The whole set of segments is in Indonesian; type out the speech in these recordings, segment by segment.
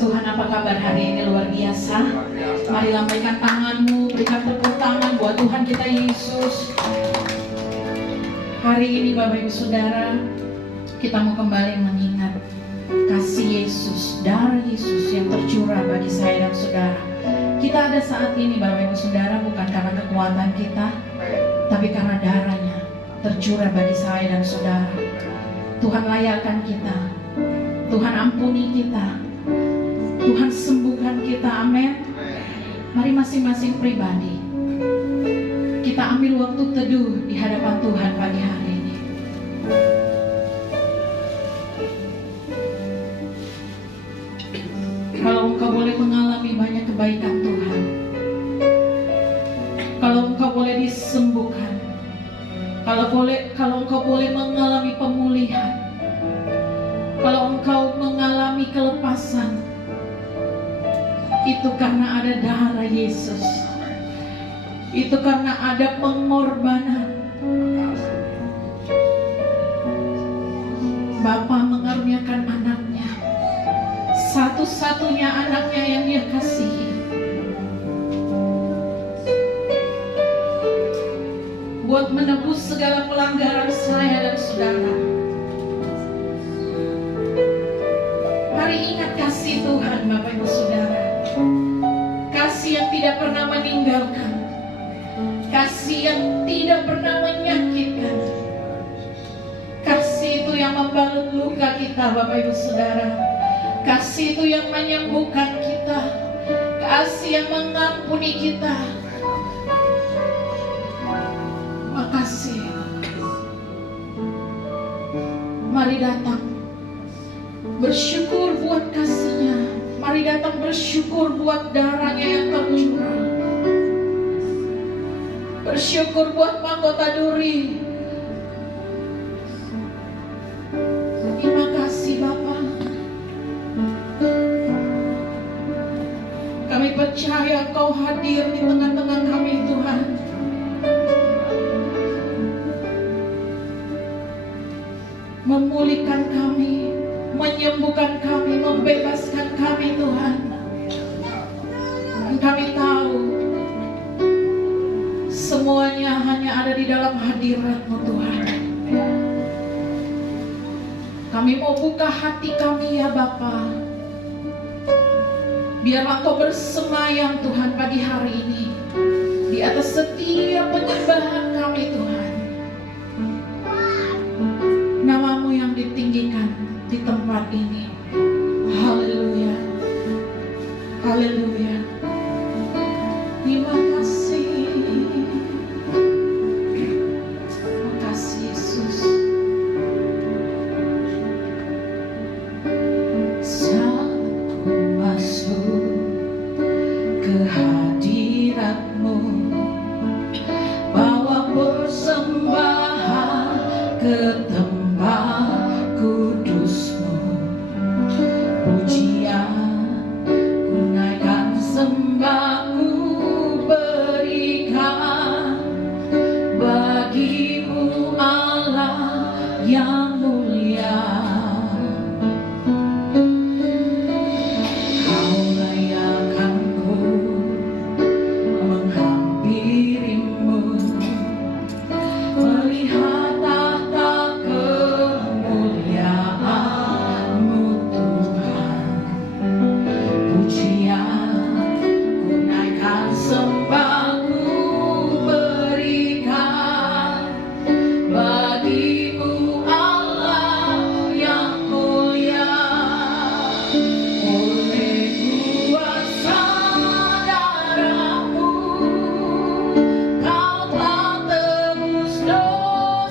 Tuhan, apa kabar hari ini? Luar biasa. Mari lambaikan tanganmu, berikan tepuk tangan buat Tuhan kita Yesus. Hari ini Bapak Ibu Saudara, kita mau kembali mengingat kasih Yesus, darah Yesus yang tercurah bagi saya dan saudara. Kita ada saat ini Bapak Ibu Saudara bukan karena kekuatan kita, tapi karena darahnya tercurah bagi saya dan saudara. Tuhan layakkan kita, Tuhan ampuni kita, Tuhan sembuhkan kita, amin. Mari masing-masing pribadi kita ambil waktu teduh di hadapan Tuhan pagi hari ini. Kalau engkau boleh mengalami banyak kebaikan Tuhan, kalau engkau boleh disembuhkan, kalau engkau boleh mengalami pemulihan, kalau engkau mengalami kelepasan, itu karena ada darah Yesus. Itu karena ada pengorbanan. Bapa mengaruniakan anaknya, satu-satunya anaknya yang dia kasihi, buat menebus segala pelanggaran saya dan saudara. Mari ingat kasih Tuhan Bapak Ibu Saudara. Kasih yang tidak pernah meninggalkan, kasih yang tidak pernah menyakitkan, kasih itu yang membalut luka kita Bapak Ibu Saudara, kasih itu yang menyembuhkan kita, kasih yang mengampuni kita. Makasih. Mari datang bersyukur buat kasih-Nya. Mari datang bersyukur buat darahnya yang tercurah. Bersyukur buat mahkota duri. Terima kasih Bapa. Kami percaya Engkau hadir di tengah-tengah kami Tuhan. Memulihkan kami, menyembuhkan kami, membebaskan kami Tuhan. Dan kami tahu semuanya hanya ada di dalam hadirat-Mu Tuhan. Kami mau buka hati kami ya Bapa. Biarlah Engkau bersemayam Tuhan pagi hari ini di atas setiap penyembahan kami Tuhan. Nama-Mu yang ditinggikan di tempat ini. Haleluya. Haleluya. Terima kasih. Terima kasih Yesus. Saat ku masuk ke hadirat-Mu, bawa persembahan ke tempat kudus-Mu, pujian ku naikkan, sembah ku berikan bagi-Mu Allah yang mulia. Kau layakkan-Ku menghampiri-Mu, melihat tahta kemuliaan-Mu Tuhan. Pujian ku naikkan, sembah ku berikan bagi-Mu Allah yang mulia. Oleh kuasa darah-Mu, Kau telah tebus dosa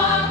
Amen.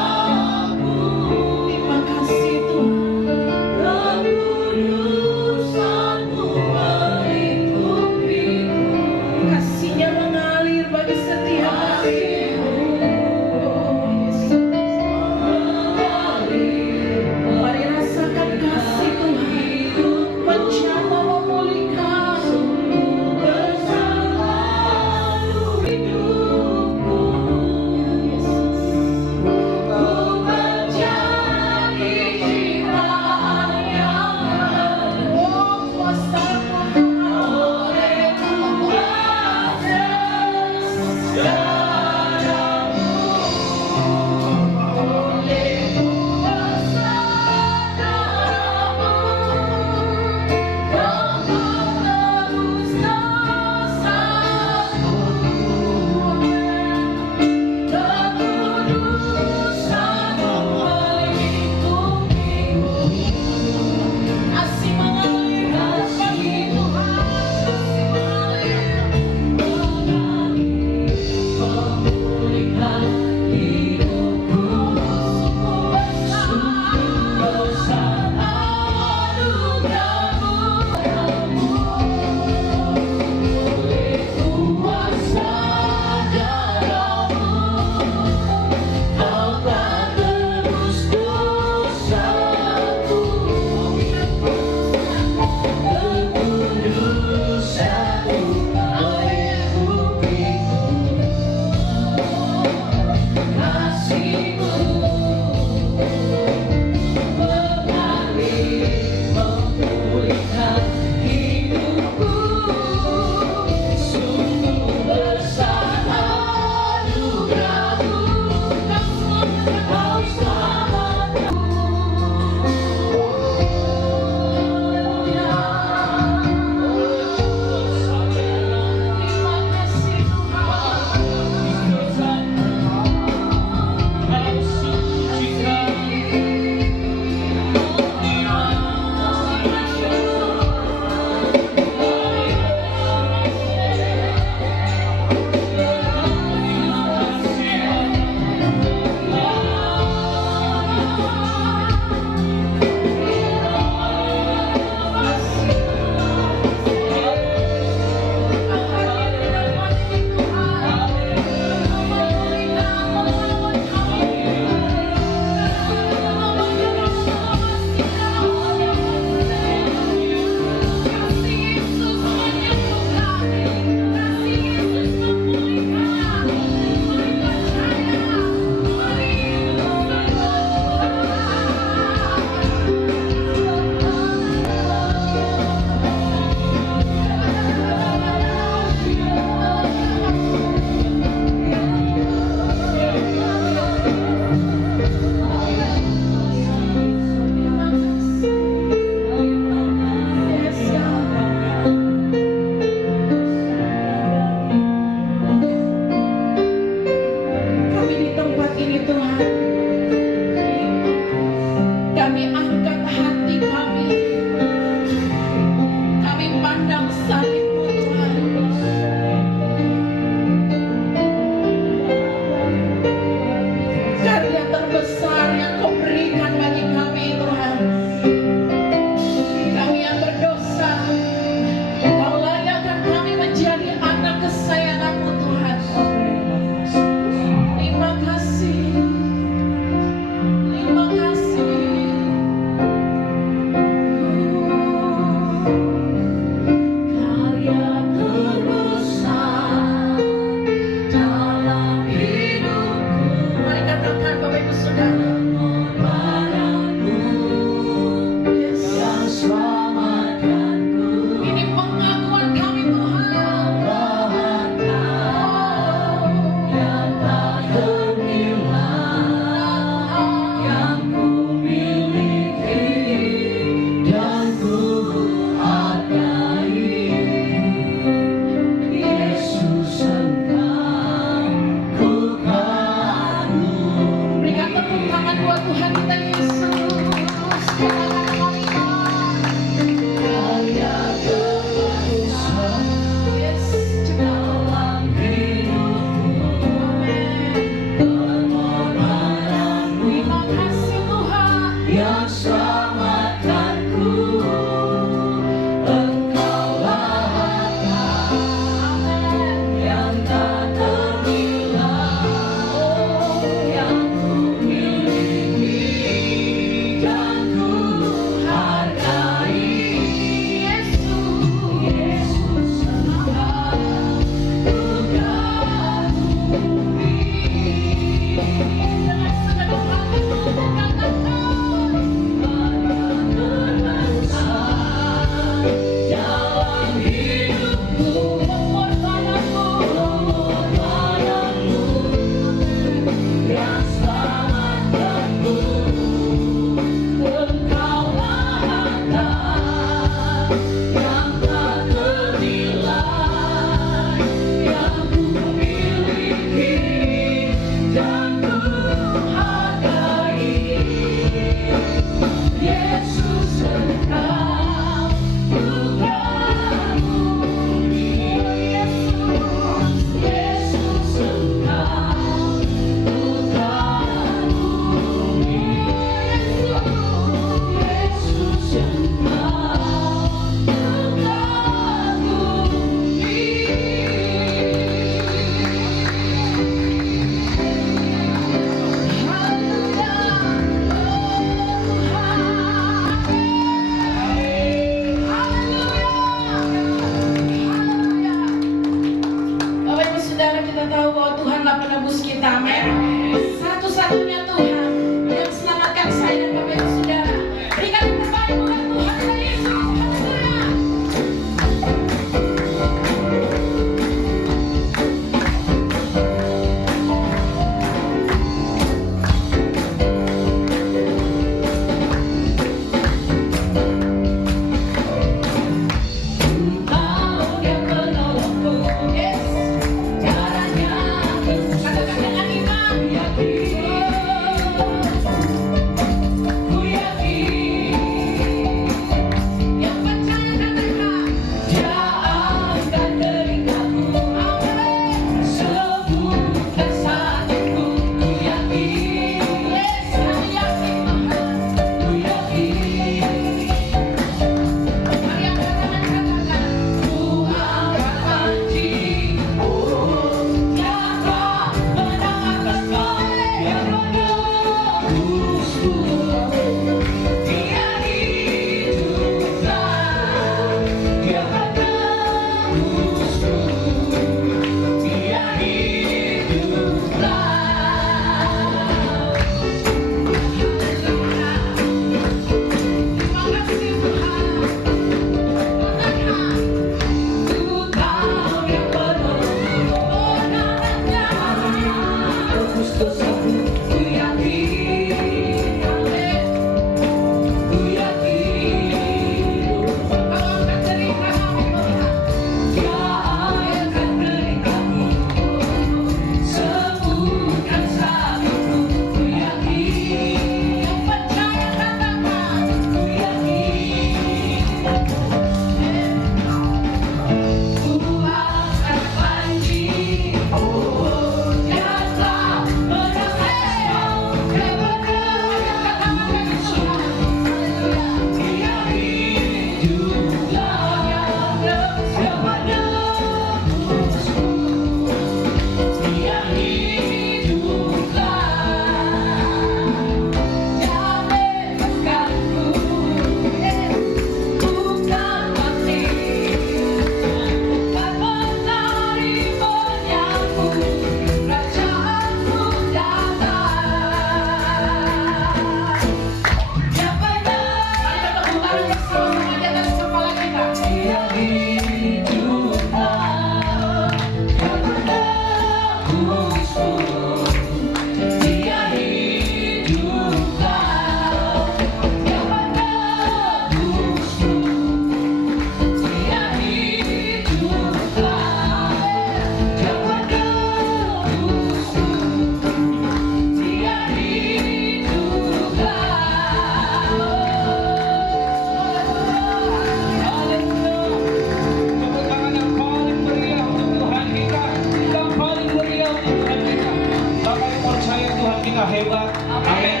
kita hebat. Amin.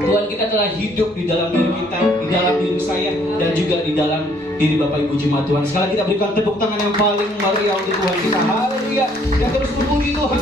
Tuhan kita telah hidup di dalam diri kita, di dalam diri saya, dan juga di dalam diri Bapak Ibu Jemaat Tuhan. Sekali kita berikan tepuk tangan yang paling meriah untuk Tuhan kita. Haleluya. Dan terus memuji Tuhan.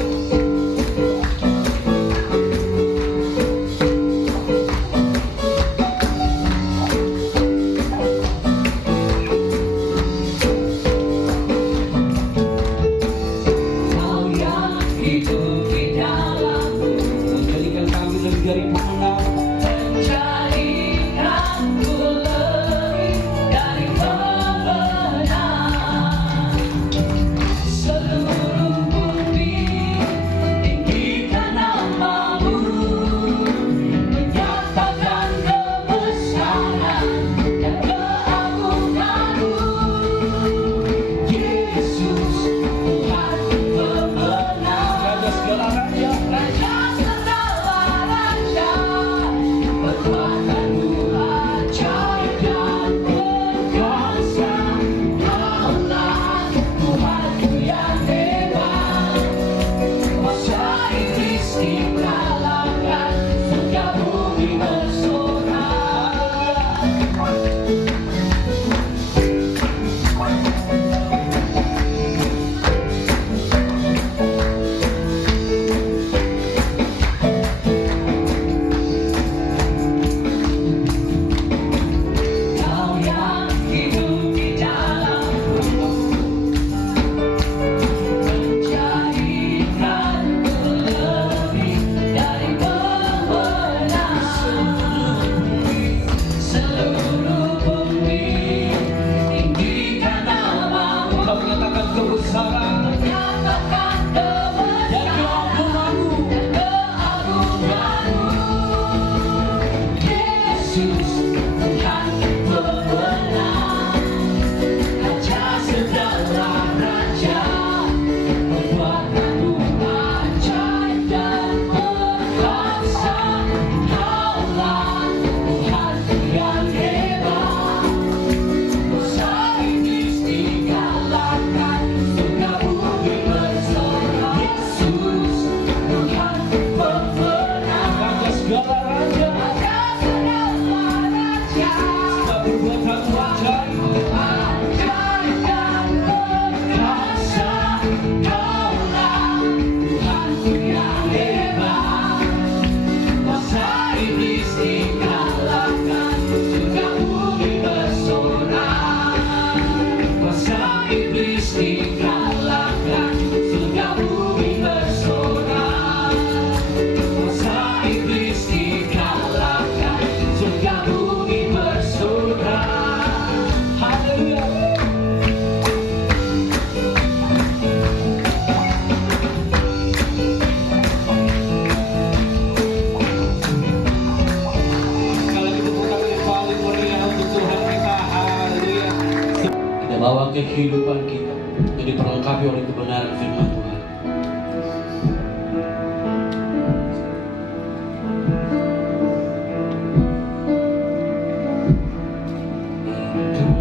Bawa kehidupan kita jadi terlengkapi oleh kebenaran firman Tuhan.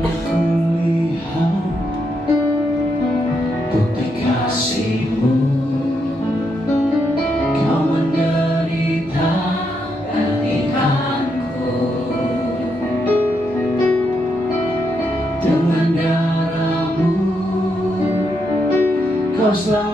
Kulihat bukti kasih-Mu, Kau menderita gantikanku dengan Kau selalu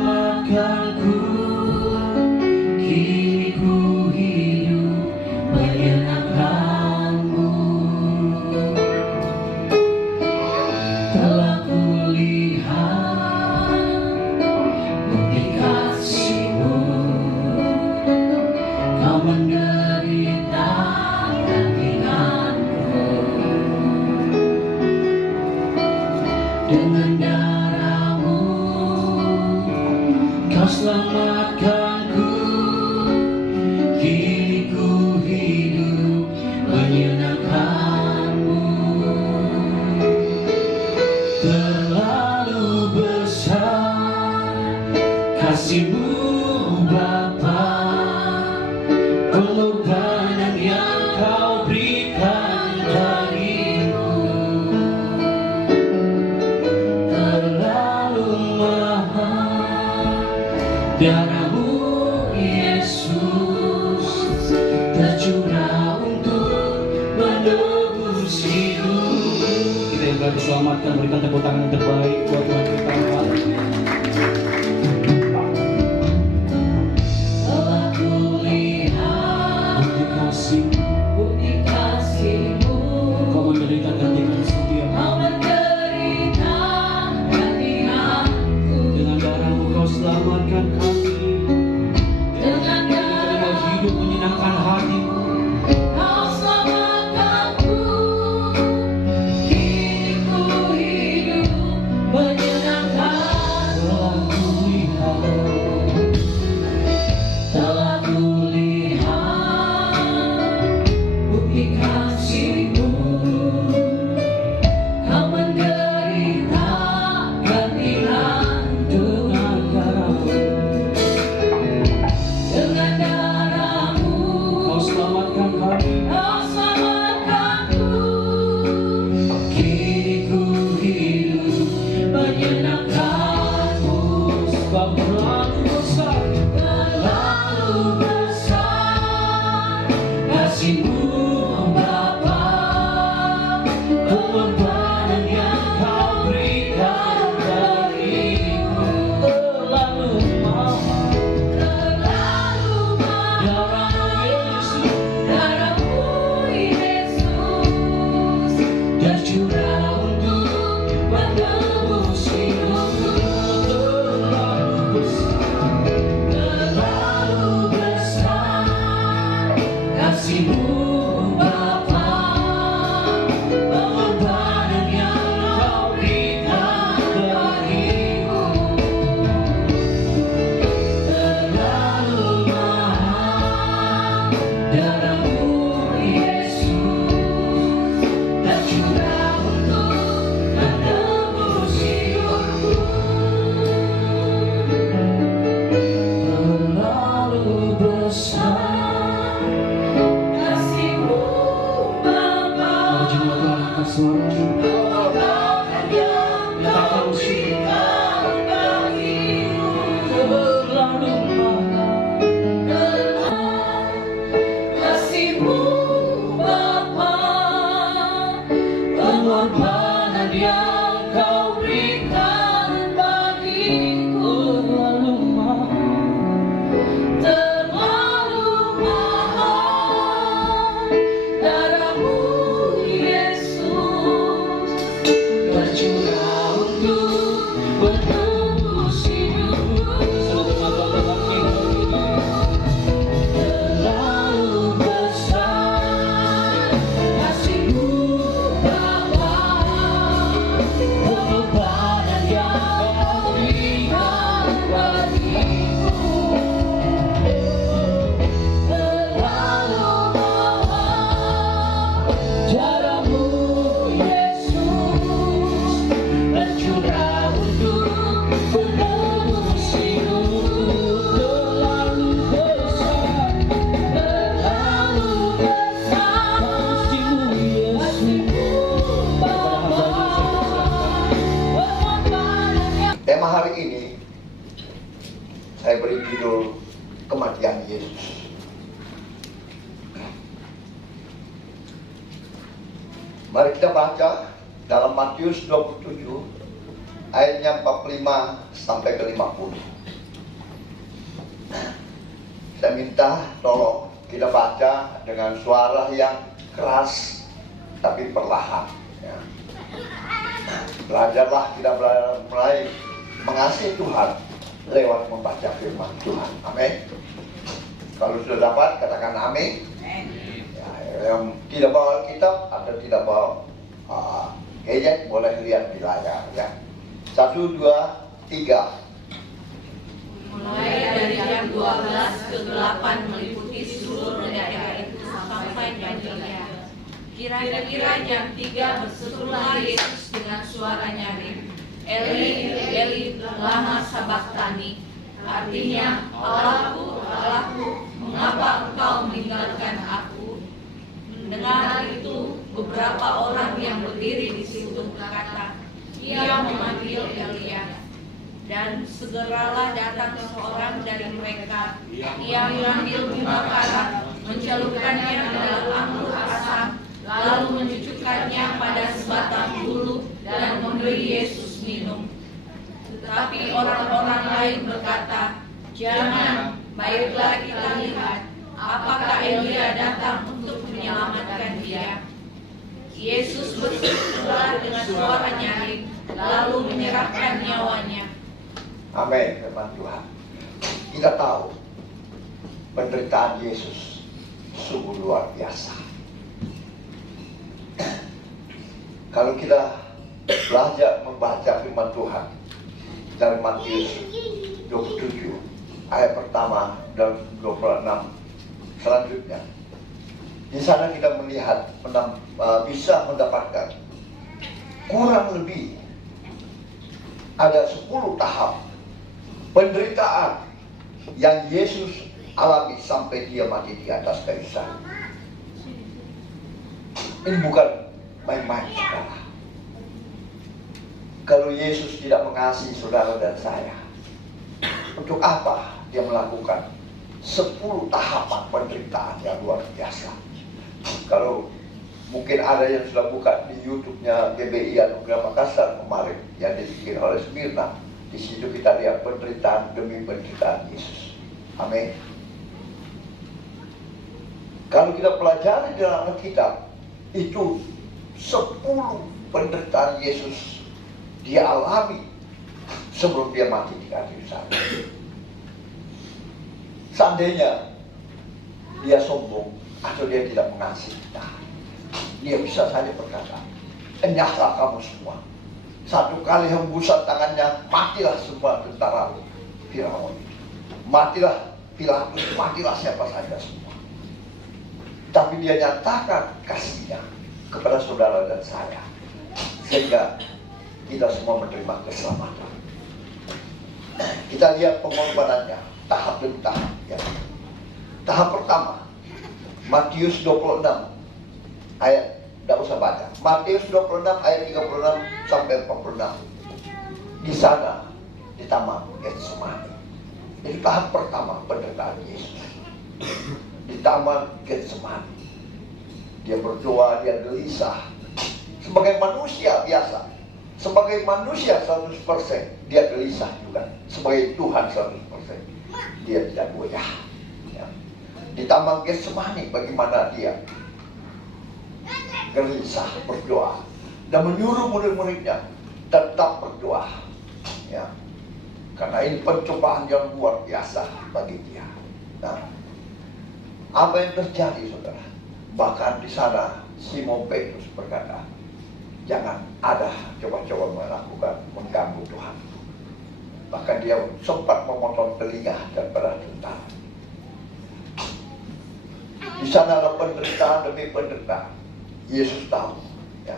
selamatkan. Berikan tepuk tangan yang terbaik buat Tuhan kita. Haleluya. Telah kulihat bukti kasih-Mu. Kau menderita gantikan setiap Kau menderita gantianku. dengan darah-Mu Kau selamatkan kami. Dengan Dengan hidup menyenangkan hati-Mu. Kau selamatkanku. Kini ku hidup menyenangkan-Mu. Telah kulihat bukti kasih-Mu. Kau menderita gantianku. Dengan darah-Mu Kau selamatkan kami. Kau selamatkanku. Kini ku hidup Menyenangkan-Mu. sebab terlalu besar Terlalu besar kasih-Mu, Bapa. Pengorbanan yang Kau berikan bagiku terlalu mahal. terlalu mahal. Darah-Mu Yesus tercurah untuk menebus hidupku. Terlalu besar kasih-Mu, Bapa. Pengorbanan yang Kau berikan bagiku terlalu mahal. Darah-Mu Yesus tercurah untuk menebus hidupku. Terlalu besar kasih-Mu, Bapa. Jemaat Tuhan angkat suara. Pengorbanan yang Kau berikan bagiku Terlalu mahal. kasih-Mu, Bapa. Pengorbanan yang Kau berikan bagiku Terlalu mahal. terlalu mahal. Darah-Mu Yesus tercurah untuk menebus hidupku. Terlalu besar kasih-Mu, Bapa. Pengorbanan yang Kau berikan bagiku terlalu mahal. Darah-Mu Yesus tercurah untuk menebus hidupku. Terlalu besar kasih-Mu, Bapa. Pengorbanan yang Tema hari ini saya beri judul Kematian Yesus. Mari kita baca dalam Matius 27 ayatnya 45 sampai ke 50. Saya minta tolong kita baca dengan suara yang keras tapi perlahan, ya. Belajarlah kita mulai mengasihi Tuhan lewat membaca firman Tuhan. Amin. Kalau sudah dapat katakan amin. Ya, yang tidak bawa Alkitab atau tidak bawa gadget boleh lihat di layar, ya. 1, 2, 3. Mulai dari jam 12 ke 8 meliputi seluruh daerah itu sampai jam 3. Kira-kira jam 3 berserulah Yesus dengan suara nyaring, Eli, Eli, lama sabachthani. Artinya, Allahku, Allahku, mengapa engkau meninggalkan aku? Mendengar itu, beberapa orang yang berdiri di situ berkata, ia memanggil Elia. Dan segeralah datang seorang dari mereka yang mengambil bunga karat, mencelupkannya ke dalam anggur asam, lalu mencucukkannya pada sebatang bulu dan memberi Yesus minum. Tetapi orang-orang lain berkata, "Jangan, baiklah kita lihat apakah Elia datang untuk menyelamatkan dia." Yesus berserulah dengan suara nyaring, lalu menyerahkan nyawanya. Amin, firman Tuhan. Kita tahu penderitaan Yesus sungguh luar biasa. Kalau kita belajar membaca firman Tuhan dari Matius 27 ayat pertama dan 26 selanjutnya, di sana kita melihat bisa mendapatkan kurang lebih ada 10 tahap penderitaan yang Yesus alami sampai dia mati di atas kayu salib. Ini bukan main-main, saudara. Kalau Yesus tidak mengasihi saudara dan saya, untuk apa dia melakukan 10 tahapan penderitaan yang luar biasa? Kalau mungkin ada yang sudah buka di YouTube-nya GBI Anugerah Makassar kemarin yang dibikin oleh Smyrna, di situ kita lihat penderitaan demi penderitaan Yesus. Amin. Kalau kita pelajari di dalam Alkitab, itu 10 penderitaan Yesus dia alami sebelum dia mati di kayu salib. Seandainya dia sombong atau dia tidak mengasihi kita, dia bisa saja berkata, "Enyahlah kamu semua." Satu kali hembusan tangannya, matilah semua tentara Firaun. Matilah Pilatus, matilah siapa saja semua. Tapi dia nyatakan kasihnya kepada saudara dan saya, sehingga kita semua menerima keselamatan. Kita lihat pengorbanannya tahap demi tahap. Ya. Tahap pertama, Matius 26 ayat, tidak usah baca. Matius 26 ayat 36 sampai 46. Di sana di Taman Getsemani. Ini tahap pertama penderitaan Yesus. Di Taman Getsemani. Dia berdoa, dia gelisah. Sebagai manusia biasa, sebagai manusia 100%, dia gelisah juga. Sebagai Tuhan 100%, dia tidak goyah. Ya. Di Taman Getsemani, bagaimana dia gelisah berdoa dan menyuruh murid-muridnya tetap berdoa. Ya. Karena ini pencobaan yang luar biasa bagi dia. Nah, apa yang terjadi, saudara? Bahkan di sana Simon Petrus berkata, "Jangan ada coba-coba mengganggu Tuhan." Bahkan dia sempat memotong telinga daripada tentara. Di sana ada penderitaan demi penderitaan. Yesus tahu. Ya.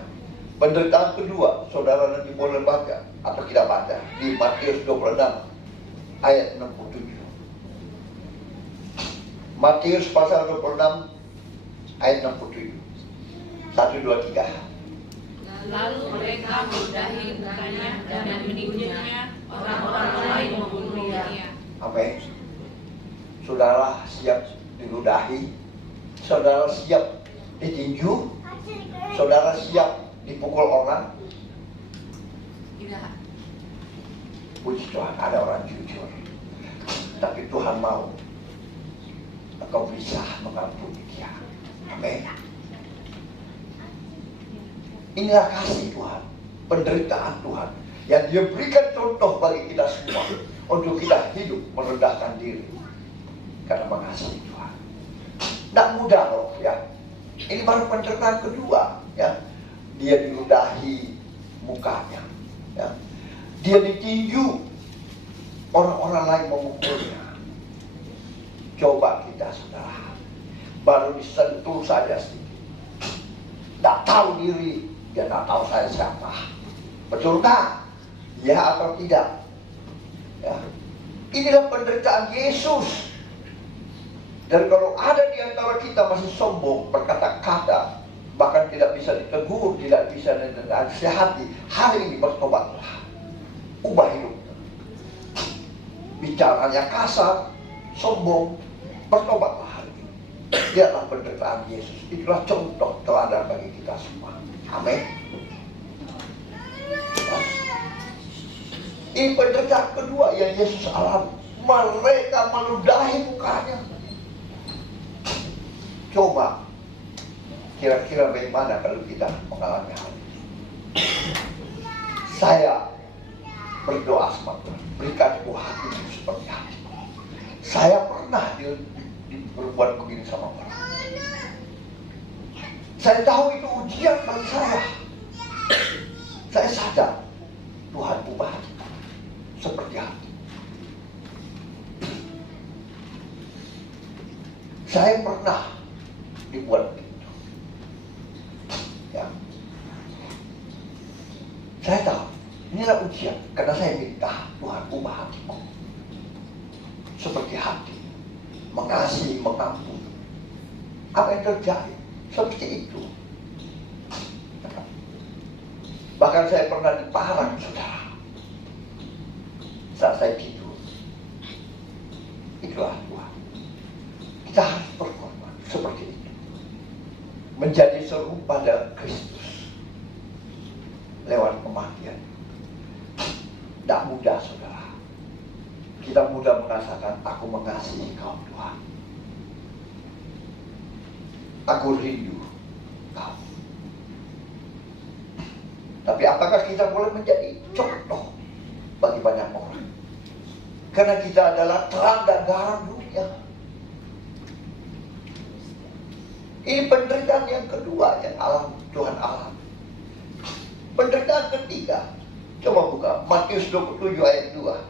Penderitaan kedua, saudara nanti boleh baca atau kita baca di Matius 26 ayat 67. Matius pasal 26 ayat 67. 1, 2, 3. Lalu mereka meludahi mukanya dan meninjunya, orang-orang lain membunuh dia. Amin. Saudara siap diludahi, saudara siap ditinju, saudara siap dipukul orang? Tidak. Puji Tuhan, ada orang jujur. Tapi Tuhan mau engkau bisa mengampuni dia. Amin. Inilah kasih Tuhan, penderitaan Tuhan yang dia berikan contoh bagi kita semua untuk kita hidup merendahkan diri karena mengasihi Tuhan. Tidak mudah loh ya. Ini baru penderitaan kedua ya. Dia diludahi mukanya ya. Dia ditinju, orang-orang lain memukulnya. Coba kita, saudara, baru disentuh saja sedikit, tidak tahu diri, dia tidak tahu saya siapa. Betulkah? Ya atau tidak? Ya. Inilah penderitaan Yesus. Dan kalau ada di antara kita masih sombong, berkata-kata, bahkan tidak bisa ditegur, tidak bisa dinasihati, hari ini bertobatlah. Ubah hidup. Bicaranya kasar, sombong, bertobatlah hari ini. Lihatlah penderitaan Yesus. Itulah contoh teladan bagi kita semua. Amin. Ya. Ini penderitaan kedua yang Yesus alami. Mereka meludahi mukanya. Coba, kira-kira bagaimana kalau kita mengalami hal ini? Saya berdoa sama Tuhan, berikan aku hati seperti hati. Saya pernah berbuat begini sama orang. Saya tahu itu ujian bagi saya. Saya sadar Tuhan ubah seperti hati. Saya pernah dibuat begitu. Ya. Saya tahu inilah ujian karena saya minta Tuhan ubah hatiku seperti hati mengasihi, mengampuni. Apa yang terjadi? Seperti itu. Bahkan saya pernah diparang, saudara, saat saya tidur. Itulah Tuhan. Kita harus berkorban seperti itu, menjadi serupa dengan Kristus lewat kematian. Tidak mudah, saudara. Kita mudah merasakan, aku mengasihi kau Tuhan, aku rindu kau. Tapi apakah kita boleh menjadi contoh bagi banyak orang? Karena kita adalah terang dan garam dunia. Ini penderitaan yang kedua yang Tuhan alami. Penderitaan ketiga, coba buka Matius 27 ayat 2.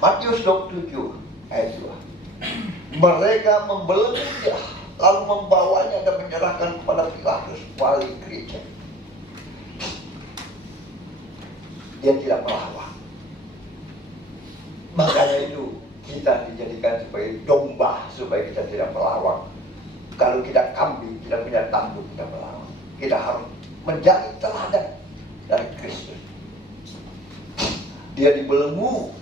Matius 27 ayat 2. Mereka membelenggu dia, lalu membawanya dan menyerahkan kepada Pilatus, wali gereja. Dia tidak melawan. Makanya itu kita dijadikan sebagai domba supaya kita tidak melawan. Kalau kita kambing, tidak punya tanduk, kita melawan. Kita harus menjadi teladan dari Kristus. Dia dibelenggu,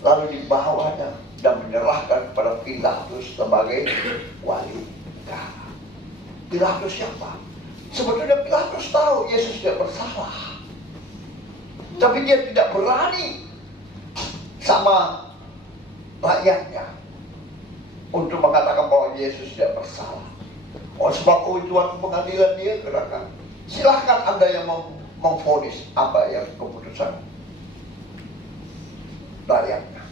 lalu dibawanya dan menyerahkan kepada Pilatus sebagai wali negara. Pilatus siapa? Sebetulnya Pilatus tahu Yesus tidak bersalah, tapi dia tidak berani sama rakyatnya untuk mengatakan bahwa Yesus tidak bersalah. Sebab itu waktu pengadilan dia katakan, silahkan Anda yang memvonis apa yang keputusan rakyatnya.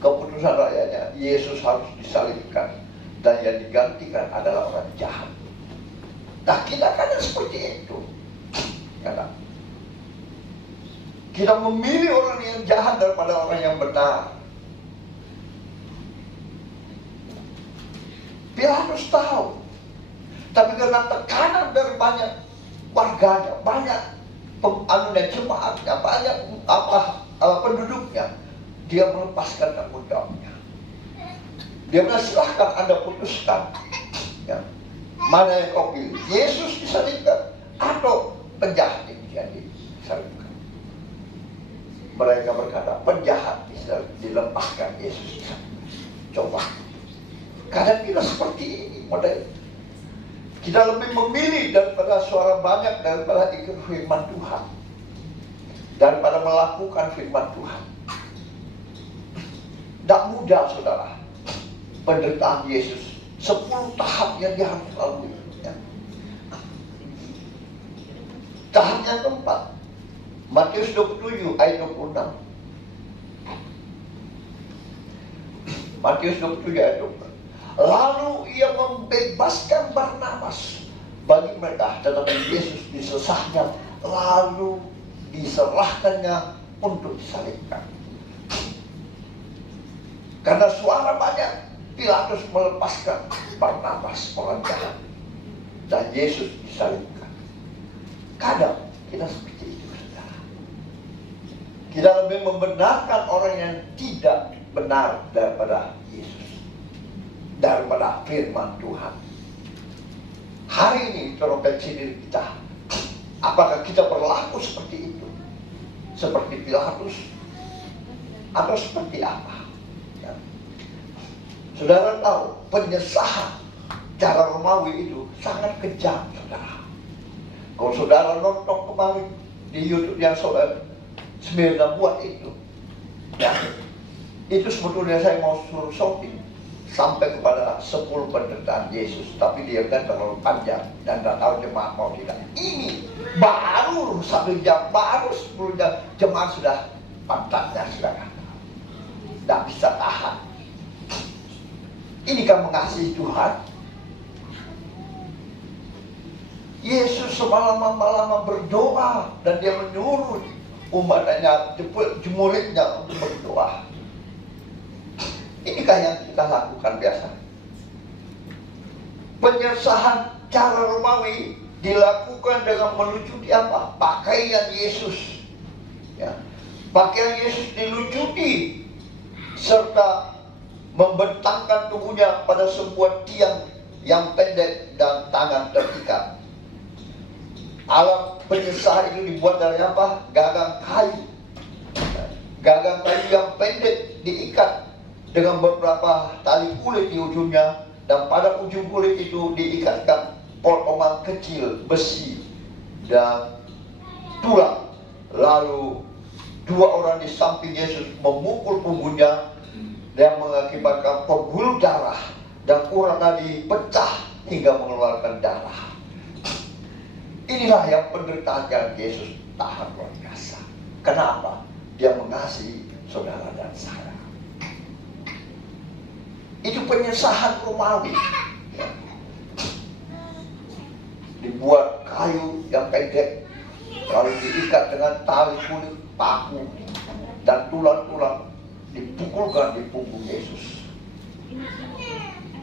Keputusan rakyatnya, Yesus harus disalibkan dan yang digantikan adalah orang jahat. Nah, kita kadang seperti itu. Ya, kita memilih orang yang jahat daripada orang yang benar. Pilatus tahu, tapi karena tekanan dari banyak warganya, banyak jemaatnya, banyak penduduknya, dia melepaskan tanggung jawabnya. Dia bilang, silahkan Anda putuskan, ya, mana yang kau pilih, Yesus disalibkan atau penjahat yang disalibkan. Mereka berkata, penjahat bisa dilepaskan, Yesus disalibkan. Coba, kadang kita seperti ini model. Kita lebih memilih daripada suara banyak, daripada ikut firman Tuhan, daripada melakukan firman Tuhan. Tidak mudah, saudara. Penderitaan Yesus 10 tahap yang dia harus lalui, ya. Tahap yang keempat, Matius 27 ayat 26. Matius 27 ayat 26. Lalu ia membebaskan Barnabas bagi mereka, tetapi Yesus disesahnya, lalu diserahkannya untuk disalibkan. Karena suara banyak, Pilatus melepaskan Barnabas, orang jahat, dan Yesus disalibkan. Kadang kita seperti itu, saudara. Kita lebih membenarkan orang yang tidak benar daripada Yesus, daripada firman Tuhan. Hari ini tolong kaji diri kita. Apakah kita berlaku seperti itu? Seperti Pilatus? Atau seperti apa? Ya. Saudara tahu, penyesahan cara Romawi itu sangat kejam, saudara. Kalau saudara nonton kemarin di YouTube yang Saudara Smirna buat itu, ya, itu sebetulnya saya mau suruh shopping sampai kepada 10 penderitaan Yesus, tapi dia kan terlalu panjang dan tidak tahu jemaat mau tidak. Ini baru 1 jam, baru 10 jam, jemaat sudah pantatnya sudah tidak bisa tahan. Ini kan mengasihi Tuhan. Yesus semalam-malam berdoa dan dia menyuruh umatnya, muridnya untuk berdoa. Inikah yang kita lakukan biasa? Penyesahan cara Romawi dilakukan dengan melucuti apa? Pakaian Yesus. Ya. Pakaian Yesus dilucuti serta membentangkan tubuhnya pada sebuah tiang yang pendek dan tangan terikat. Alat penyesahan itu dibuat dari apa? Gagang kayu. Gagang kayu yang pendek diikat dengan beberapa tali kulit di ujungnya, dan pada ujung kulit itu diikatkan potongan kecil besi dan tulang. Lalu 2 orang di samping Yesus memukul punggungnya dan mengakibatkan pembuluh darah dan urat nadi pecah hingga mengeluarkan darah. Inilah yang penderitaan yang Yesus tahan luar biasa. Kenapa? Dia mengasihi saudara dan saya. Itu penyesahan Romawi. Ya. Dibuat kayu yang pendek, lalu diikat dengan tali kulit, paku, dan tulang-tulang dipukulkan di punggung Yesus.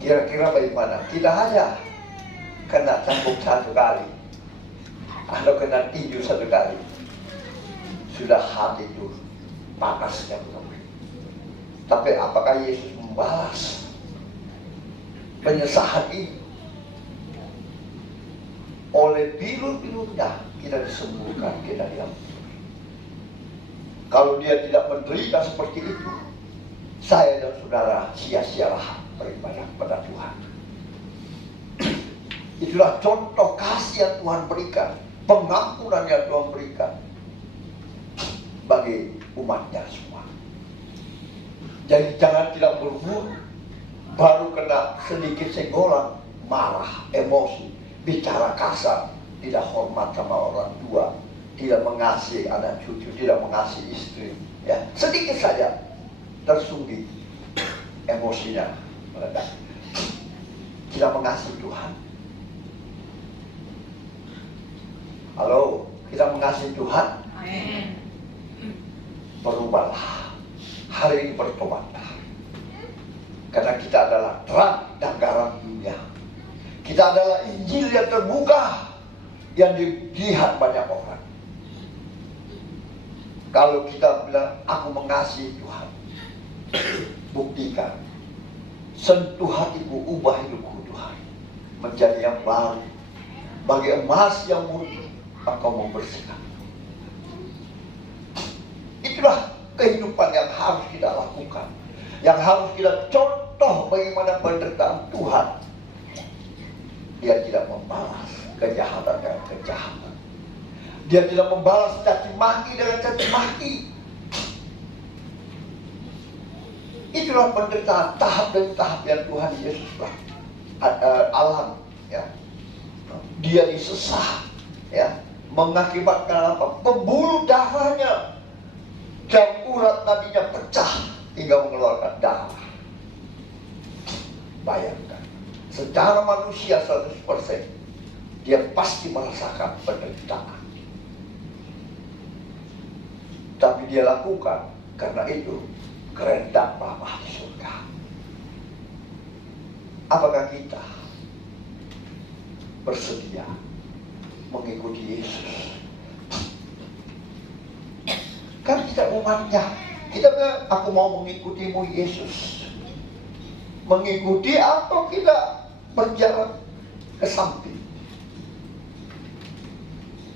Kira-kira bagaimana? Kita hanya kena cambuk 1 kali, atau kena tinju 1 kali, sudah hati itu panasnya belum. Tapi apakah Yesus membalas penyesahan ini? Oleh bilu-bilunya kita disembuhkan, kita diampuni. Kalau dia tidak menderita seperti itu, saya dan saudara sia-sialah beribadah kepada Tuhan. Itulah contoh kasih yang Tuhan berikan, pengampunan yang Tuhan berikan bagi umatnya semua. Jadi jangan tidak buru-buru, baru kena sedikit senggolan, marah, emosi, bicara kasar, tidak hormat sama orang tua, tidak mengasihi anak cucu, tidak mengasihi istri, ya, sedikit saja tersunggi, emosinya meledak. Tidak mengasihi Tuhan. Halo, kita mengasihi Tuhan. Amin. Berubahlah. Hari ini bertobatlah. Karena kita adalah terang dan garam dunia. Kita adalah Injil yang terbuka, yang dilihat banyak orang. Kalau kita bilang, aku mengasihi Tuhan, buktikan. Sentuh hatiku, ubah hidupku Tuhan menjadi yang baru. Bagi emas yang murni, engkau membersihkan. Itulah kehidupan yang harus kita lakukan, yang harus kita contoh bagaimana penderitaan Tuhan. Dia tidak membalas kejahatan dengan kejahatan. Dia tidak membalas caci maki dengan caci maki. Itulah penderitaan tahap demi tahap yang Tuhan Yesus alami. Ya. Dia disesah, ya, mengakibatkan apa? Pembuluh darahnya dan urat nadinya pecah hingga mengeluarkan darah. Bayangkan, secara manusia 100%, dia pasti merasakan penderitaan. Tapi dia lakukan karena itu kehendak Bapa di surga. Apakah kita bersedia mengikuti Yesus? Kan kita umatnya. Kita bilang, aku mau mengikutimu Yesus. Mengikuti atau kita berjalan ke samping?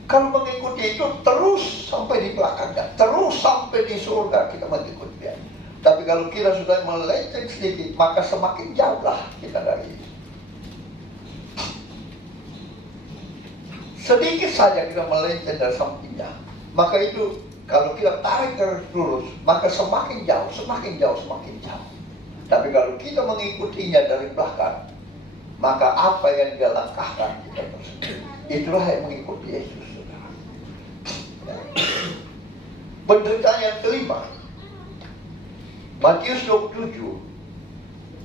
Kalau mengikuti itu terus sampai di belakangnya, terus sampai di surga kita mengikuti dia. Tapi kalau kita sudah melenceng sedikit, maka semakin jauhlah kita dari itu. Sedikit saja kita melenceng dari sampingnya, Maka itu kalau kita tarik garis lurus, maka semakin jauh, semakin jauh, semakin jauh. Tapi kalau kita mengikutinya dari belakang, maka apa yang dia langkahkan kita tersendiri. Itulah yang mengikuti Yesus, saudara. Penderitaan yang kelima, Matius 27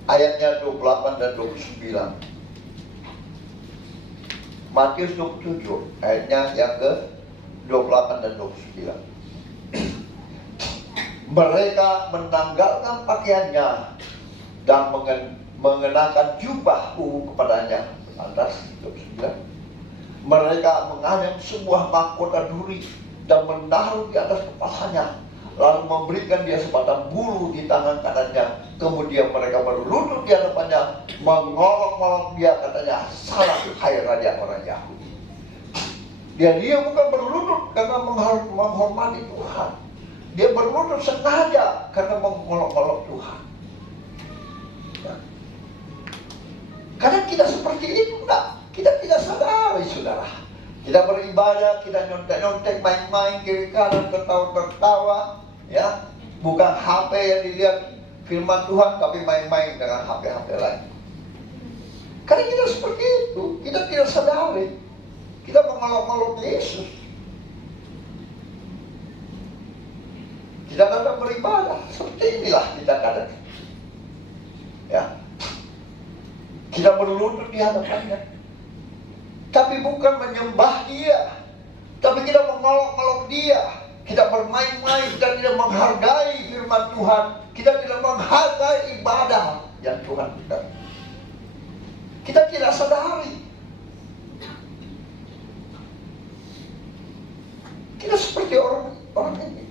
ayatnya 28 dan 29. Matius 27 ayatnya yang ke 28 dan 29. Mereka menanggalkan pakaiannya dan mengenakan jubah ungu kepadanya. Atas 29. Mereka menganem sebuah mahkota duri dan menaruh di atas kepalanya, lalu memberikan dia sebatang bulu di tangan kanannya. Kemudian mereka berlutut di hadapannya, mengolok-olok dia, katanya, salah hai raja orang Yahudi. Dia bukan berlutut karena menghormati Tuhan. Dia berlutut sengaja karena mengolok-olok Tuhan. Ya. Karena kita seperti itu enggak. Kita tidak sadari, saudara. Kita beribadah, kita nyontek-nyontek, main-main kiri kanan, tertawa-tertawa, ya. Bukan HP yang dilihat firman Tuhan, tapi main-main dengan HP-HP lain. Karena kita seperti itu, kita tidak sadari. Kita mengolok-olok Yesus. Kita datang beribadah, seperti inilah kita kadang. Ya. Kita berlutut di hadapannya. Tapi bukan menyembah dia, tapi kita mengolok-olok dia. Kita bermain-main, kita tidak menghargai firman Tuhan. Kita tidak menghargai ibadah yang Tuhan berikan. Kita tidak sadari. Kita seperti orang ini.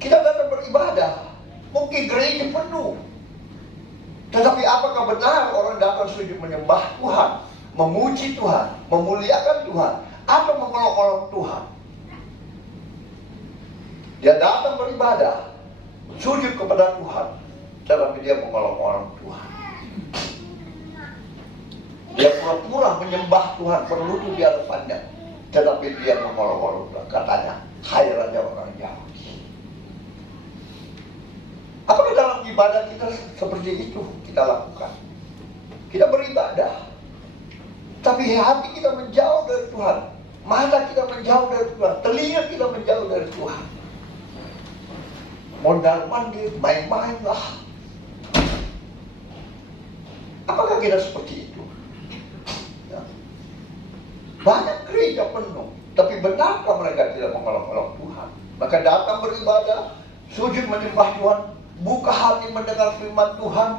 Kita datang beribadah, mungkin gereja penuh. Tetapi apakah benar orang datang sujud menyembah Tuhan, memuji Tuhan, memuliakan Tuhan, atau mengolok-olok Tuhan? Dia datang beribadah, sujud kepada Tuhan, tetapi dia mengolok-olok Tuhan. Dia pura-pura menyembah Tuhan, berlutut di hadapannya, tetapi dia mengolok-olok Tuhan. Katanya, hai raja orang Yahudi. Apakah dalam ibadah kita seperti itu kita lakukan? Kita beribadah, tapi hati kita menjauh dari Tuhan, mata kita menjauh dari Tuhan, telinga kita menjauh dari Tuhan. Mondar-mandir, main-mainlah. Apakah kita seperti itu? Ya. Banyak gereja penuh, tapi benarkah mereka tidak mengolok-olok Tuhan? Maka datang beribadah, sujud menyembah Tuhan, buka hati mendengar firman Tuhan,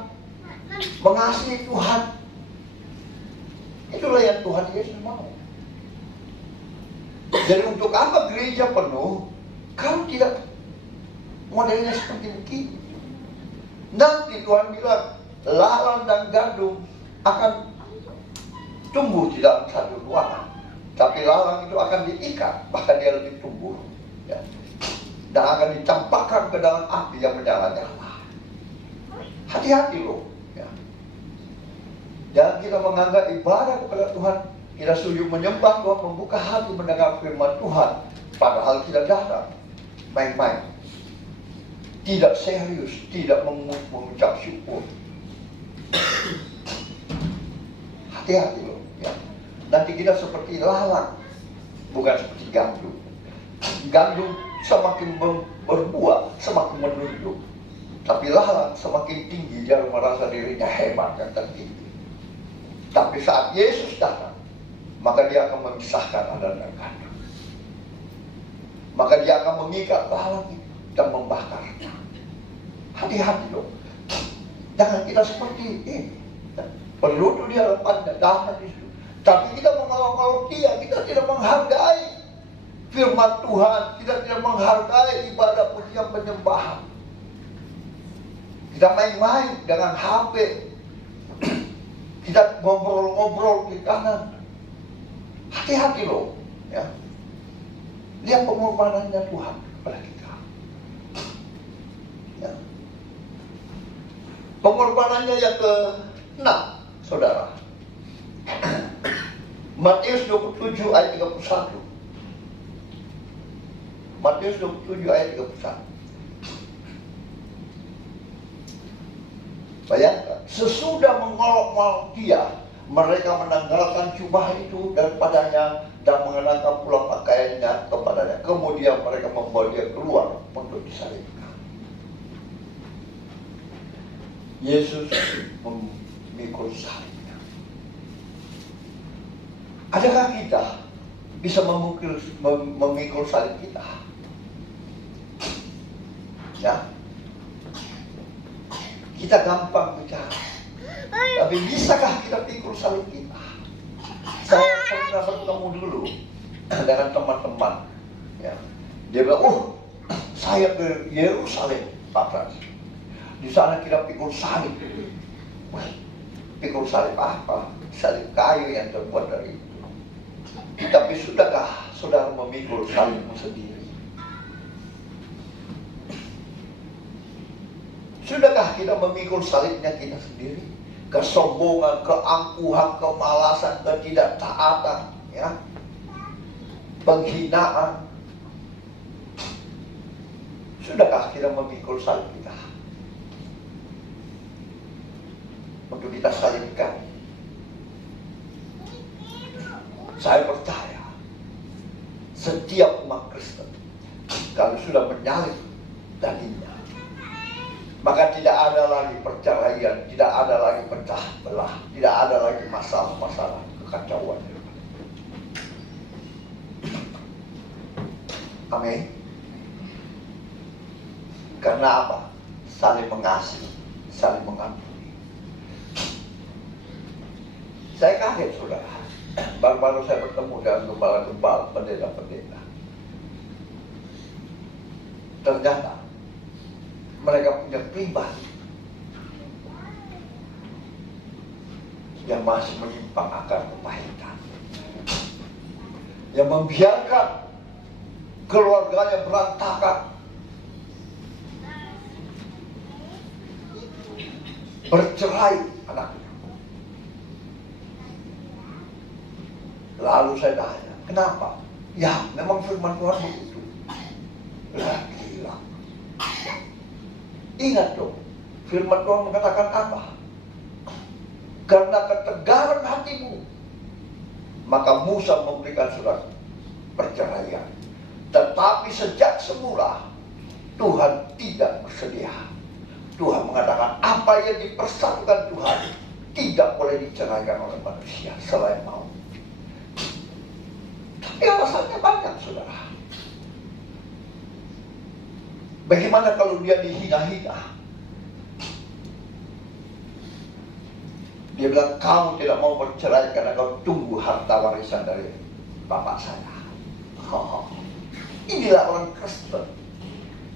mengasihi Tuhan. Itulah yang Tuhan Yesus mau. Jadi untuk apa gereja penuh kalau tidak modelnya seperti begini? Nanti Tuhan bilang lalang dan gandum akan tumbuh di dalam satu ruangan, tapi lalang itu akan diikat, bahkan dia lebih tumbuh, ya. Dan akan dicampakkan ke dalam api yang menyala-nyala. Hati-hati loh, ya. Jangan kita menganggap ibadah kepada Tuhan, kita sujud menyembah Tuhan, membuka hati mendengar firman Tuhan, padahal kita datang main-main, tidak serius, tidak mengucap syukur. Hati-hati loh, ya. Nanti kita seperti lalang, bukan seperti gandum. Gandum semakin berbuah, semakin menunduk. Tapi lalang semakin tinggi, dia merasa dirinya hebat dan tertinggi. Tapi saat Yesus datang, maka dia akan memisahkan Adam dan gandum. Maka dia akan mengikat lalang dan membakarnya. Hati-hati dong. Jangan kita seperti ini. Berlutut di hadapannya, datang di situ. Tapi kita mengolok-olok dia, kita tidak menghargai firman Tuhan, kita tidak menghargai ibadah pujian penyembahan. Kita main-main dengan HP, kita ngobrol-ngobrol di kanan. Hati-hati loh, ya. Lihat pengorbanannya Tuhan kepada kita. Ya. Pengorbanannya yang ke-6, saudara. Matius 27 ayat 31. Matius 27 ayat 31. Bayangkan, sesudah mengolok-olok dia, mereka menanggalkan jubah itu daripadanya dan mengenakan pula pakaiannya kepadanya. Kemudian mereka membawa dia keluar untuk disalibkan. Yesus memikul salibnya. Adakah kita bisa memikul salib kita? Ya, kita gampang bicara, tapi bisakah kita pikul salib kita? Saya pernah bertemu dulu dengan teman-teman, ya. Dia bilang, saya ke Yerusalem, Pak Frans. Di sana kita pikul salib. Wah, pikul salib apa? Salib kayu yang terbuat dari itu. Tapi sudahkah saudara memikul salibmu sendiri? Sudahkah kita memikul salibnya kita sendiri? Kesombongan, keangkuhan, kemalasan, ketidaktaatan, ya, penghinaan. Sudahkah kita memikul salib kita untuk kita salibkan? Saya percaya setiap umat Kristen kalau sudah menyalib dagingnya, maka tidak ada lagi perceraian, tidak ada lagi pecah belah, tidak ada lagi masalah-masalah kekacauan. Amin. Karena apa? Saling mengasihi, saling mengampuni. Saya kaget, saudara. Baru-baru saya bertemu dengan gembala-gembala, pendeta-pendeta. Ternyata mereka punya pribadi yang masih menyimpang akar kepahitan, yang membiarkan keluarganya berantakan, bercerai anaknya. Lalu saya tanya, kenapa? Ya, memang firman Tuhan begitu. Lah, gila. Ingat dong, firman Tuhan mengatakan apa? Karena ketegaran hatimu, maka Musa memberikan surat perceraian. Tetapi sejak semula, Tuhan tidak bersedia. Tuhan mengatakan apa yang dipersatukan Tuhan tidak boleh diceraikan oleh manusia selain mau. Tapi alasannya banyak, saudara. Bagaimana kalau dia dihina-hina? Dia bilang, kamu tidak mau bercerai karena kau tunggu harta warisan dari bapak saya. Inilah orang Kristen.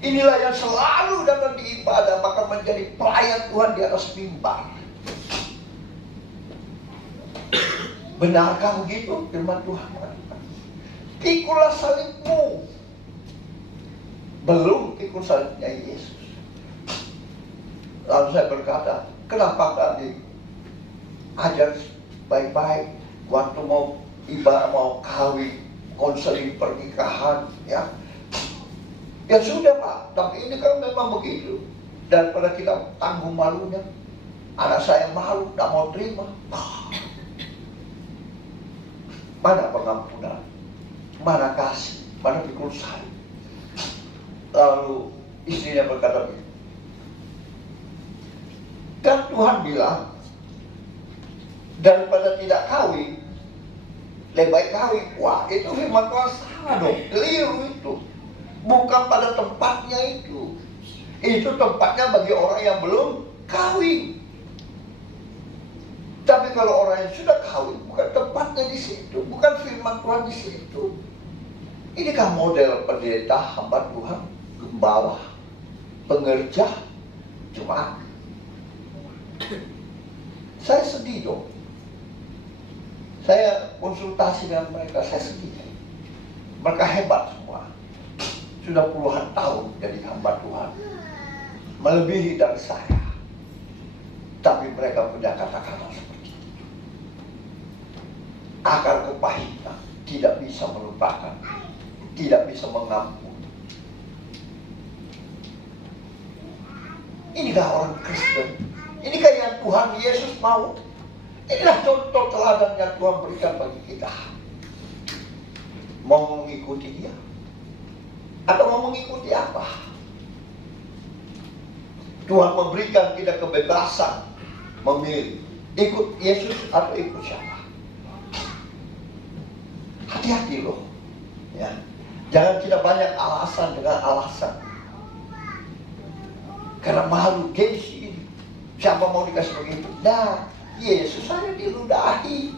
Inilah yang selalu datang di ibadah, maka menjadi pelayan Tuhan di atas mimbar. Benarkah begitu firman Tuhan? Pikulah salibmu. Belum pikul salibnya Yesus. Lalu saya berkata, kenapa gak diajar baik-baik waktu mau ibadah, mau kawin, konseling pernikahan, ya? Ya sudah Pak, tapi ini kan memang begitu. Daripada kita tanggung malunya, anak saya malu, gak mau terima. Mana pengampunan? Mana kasih? Mana pikul salib? Lalu istrinya berkata begini, kan Tuhan bilang daripada tidak kawin lebih baik kawin. Wah, itu firman Tuhan salah dong, keliru itu. Bukan pada tempatnya itu. Itu tempatnya bagi orang yang belum kawin. Tapi kalau orang yang sudah kawin, bukan tempatnya di situ, bukan firman Tuhan di situ. Ini kan model pendeta, hamba Tuhan, gembala, pengerja, jemaat. Saya sedih dong. Saya konsultasi dengan mereka, saya sedih. Mereka hebat semua. Sudah puluhan tahun jadi hamba Tuhan. Melebihi dari saya. Tapi mereka punya kata-kata seperti itu. Akar kepahitan, tidak bisa melupakan, tidak bisa mengampuni, Inilah orang Kristen. Inikah yang Tuhan Yesus mau? Inilah contoh teladan yang Tuhan berikan bagi kita. Mau mengikuti Dia? Atau mau mengikuti apa? Tuhan memberikan kita kebebasan memilih ikut Yesus atau ikut siapa. Hati-hati loh, ya. Jangan kita banyak alasan dengan alasan. Karena malu gengsi ini. Siapa mau dikasih begitu? Nah, Yesus hanya diludahi,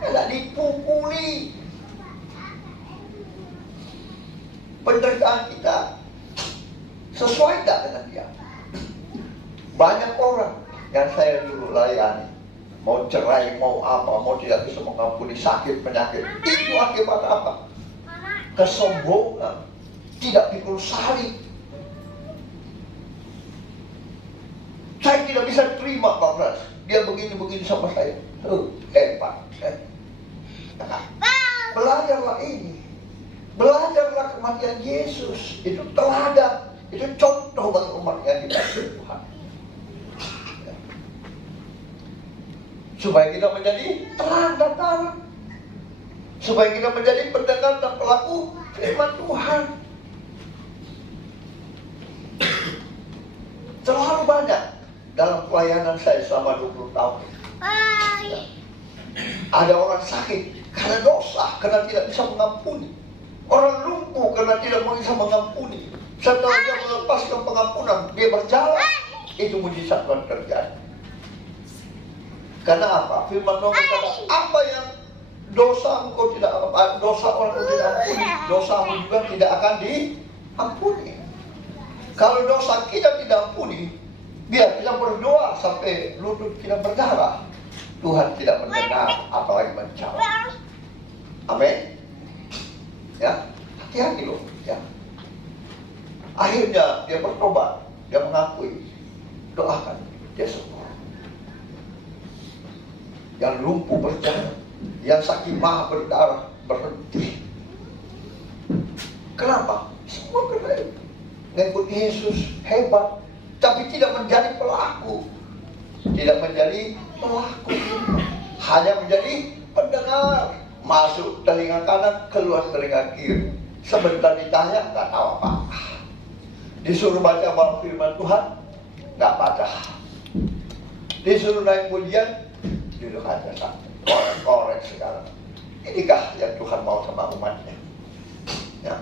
tidak dipukuli. Penderitaan kita sesuai tidak dengan Dia? Banyak orang yang saya dulu layani, mau cerai, mau apa, mau tidak bisa mengampuni sakit, penyakit. Itu akibat apa? Kesombongan, tidak pikul salib. Saya tidak bisa terima, Pak Pras. Dia begini-begini sama saya. Hebat. Belajarlah ini. Belajarlah kematian Yesus. Itu teladan. Itu contoh bagi umat yang dikasihi Tuhan. Supaya kita menjadi terang dan terang. Supaya kita menjadi pendengar dan pelaku firman Tuhan. Terlalu banyak dalam pelayanan saya selama 20 tahun. Ya. Ada orang sakit karena dosa, karena tidak bisa mengampuni. Orang lumpuh karena tidak bisa mengampuni. Setelah dia melepaskan pengampunan, dia berjalan. Itu mujizat Tuhan terjadi. Karena apa? Firman Tuhan berkata, apa yang dosa engkau tidak, dosa orang engkau tidak ampuni, dosamu juga tidak akan diampuni. Kalau dosa kita tidak ampuni, biar kita berdoa sampai lutut kita berdarah, Tuhan tidak mendengar, apalagi menjawab. Amin. Ya, hati-hati loh. Ya. Akhirnya dia bertobat, dia mengakui, doakan, dia sembuh. Yang lumpuh berjalan, yang sakit mah berdarah berhenti. Kenapa? Semua karena itu. Mengikut Yesus hebat, tapi tidak menjadi pelaku, tidak menjadi pelaku, hanya menjadi pendengar. Masuk telinga kanan, keluar telinga kiri. Sebentar ditanya, nggak tahu apa-apa. Disuruh baca firman Tuhan, nggak baca. Disuruh naik pujian, duduk aja sampai korek-korek sekarang. Inikah yang Tuhan mau sama umatnya? Ya.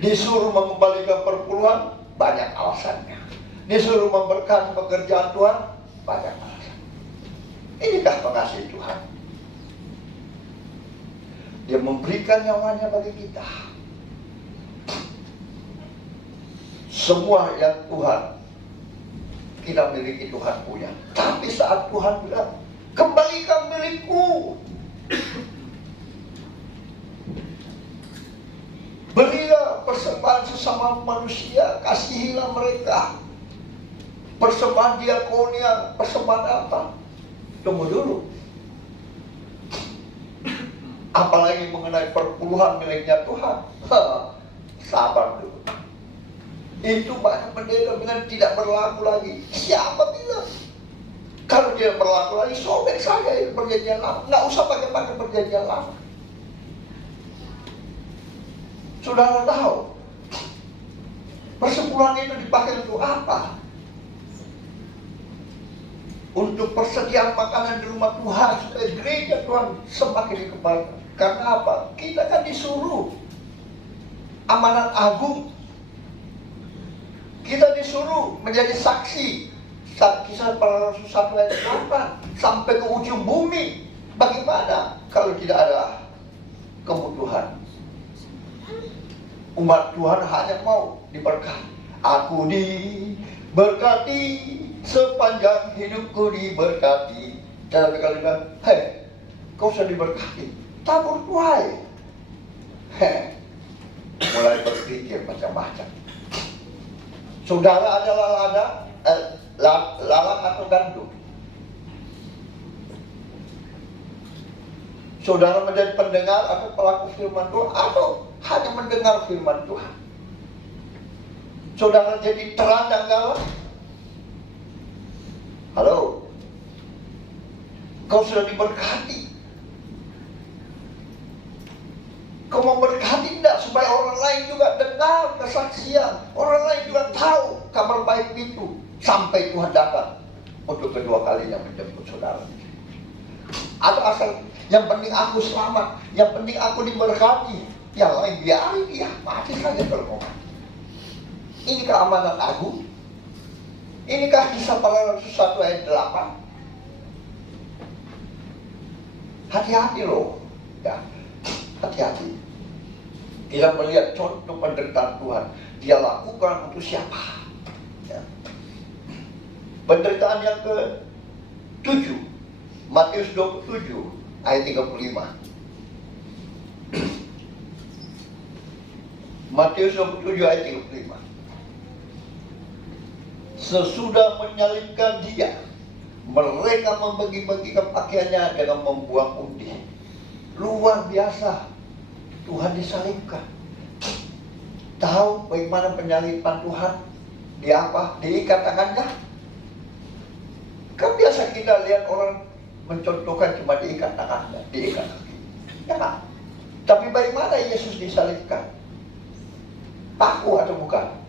Disuruh mengembalikan perpuluhan, banyak alasannya. Disuruh memberkati pekerjaan Tuhan, banyak alasan. Inikah pengasihi Tuhan? Dia memberikan nyawanya bagi kita. Semua yang Tuhan kita miliki, Tuhan punya. Tapi saat Tuhan bilang, kembalikan milikku, berilah persembahan sesama manusia, kasihilah mereka. Persembahan diakonia, persembahan apa? Tunggu dulu. Apalagi mengenai perpuluhan miliknya Tuhan. Sabar dulu. Itu banyak pendeta bilang tidak berlaku lagi. Siapa bilang? Kalau tidak berlaku lagi, sobek saja perjanjian lama. Nggak usah pakai perjanjian lama. Saudara tahu, persepuluhan itu dipakai untuk apa? Untuk persediaan makanan di rumah Tuhan, supaya gereja Tuhan semakin dikembangkan. Karena apa? Kita kan disuruh amanat agung. Kita disuruh menjadi saksi. Kisah para Rasul 1 ayat 8 sampai ke ujung bumi. Bagaimana kalau tidak ada kebutuhan? Umat Tuhan hanya mau diberkati. Aku diberkati, sepanjang hidupku diberkati. Tapi kalau bilang, hei, kau sudah diberkati, tabur tuai. Mulai berpikir macam-macam. Saudara adalah lalang atau gandum. Saudara menjadi pendengar atau pelaku firman Tuhan, atau hanya mendengar firman Tuhan. Saudara jadi terang dan galau, Halo? Kau sudah diberkati. Kau memberkati tidak supaya orang lain juga dengar kesaksian, orang lain juga tahu kabar baik itu sampai Tuhan datang untuk kedua kalinya menjemput saudara. Atau asal yang penting aku selamat, yang penting aku diberkati, yang lain biarin dia mati saja bermomen. Ini keamanan agung. Inikah Kisah Para Rasul 1 ayat 8? Hati-hati loh, ya, hati-hati. Kita melihat contoh penderitaan Tuhan, dia lakukan untuk siapa? Ya. Penderitaan yang ke-7, Matius 27 ayat 35. Matius 27 ayat 35. Sesudah menyalibkan dia, mereka membagi-bagikan pakaiannya dengan membuang undi. Luar biasa, Tuhan disalibkan. Tahu bagaimana penyaliban Tuhan? Dia apa? Diikat tangannya. Kan biasa kita lihat orang mencontohkan cuma diikat tangannya, diikat kaki. Ya, tapi bagaimana Yesus disalibkan? Paku atau bukan?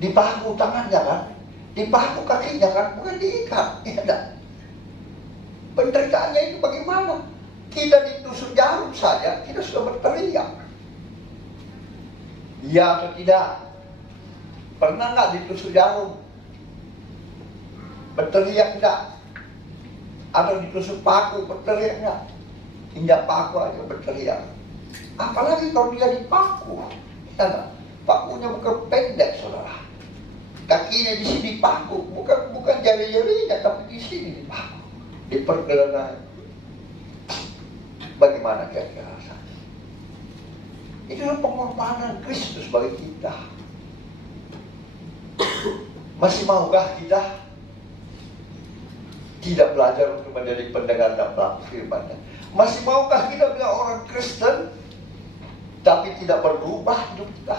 Dipaku tangannya kan? Dipaku kakinya kan? Bukan diikat. Ya, penderitaannya itu bagaimana? Kita ditusuk jarum saja, kita sudah berteriak. Ya atau tidak? Pernah nggak ditusuk jarum? Berteriak enggak? Atau ditusuk paku, berteriak enggak? Injak paku aja berteriak. Apalagi kalau dia dipaku. Ya, pakunya bukan pendek, saudara. Kakinya di sini paku, bukan jari-jarinya, tapi di sini dipaku, dipergelengan. Bagaimana kira-kira rasanya? Itulah pengorbanan Kristus bagi kita. Masih maukah kita tidak belajar untuk menjadi pendengar dan pelaku firman-Nya? Masih maukah kita bilang orang Kristen tapi tidak berubah hidup kita?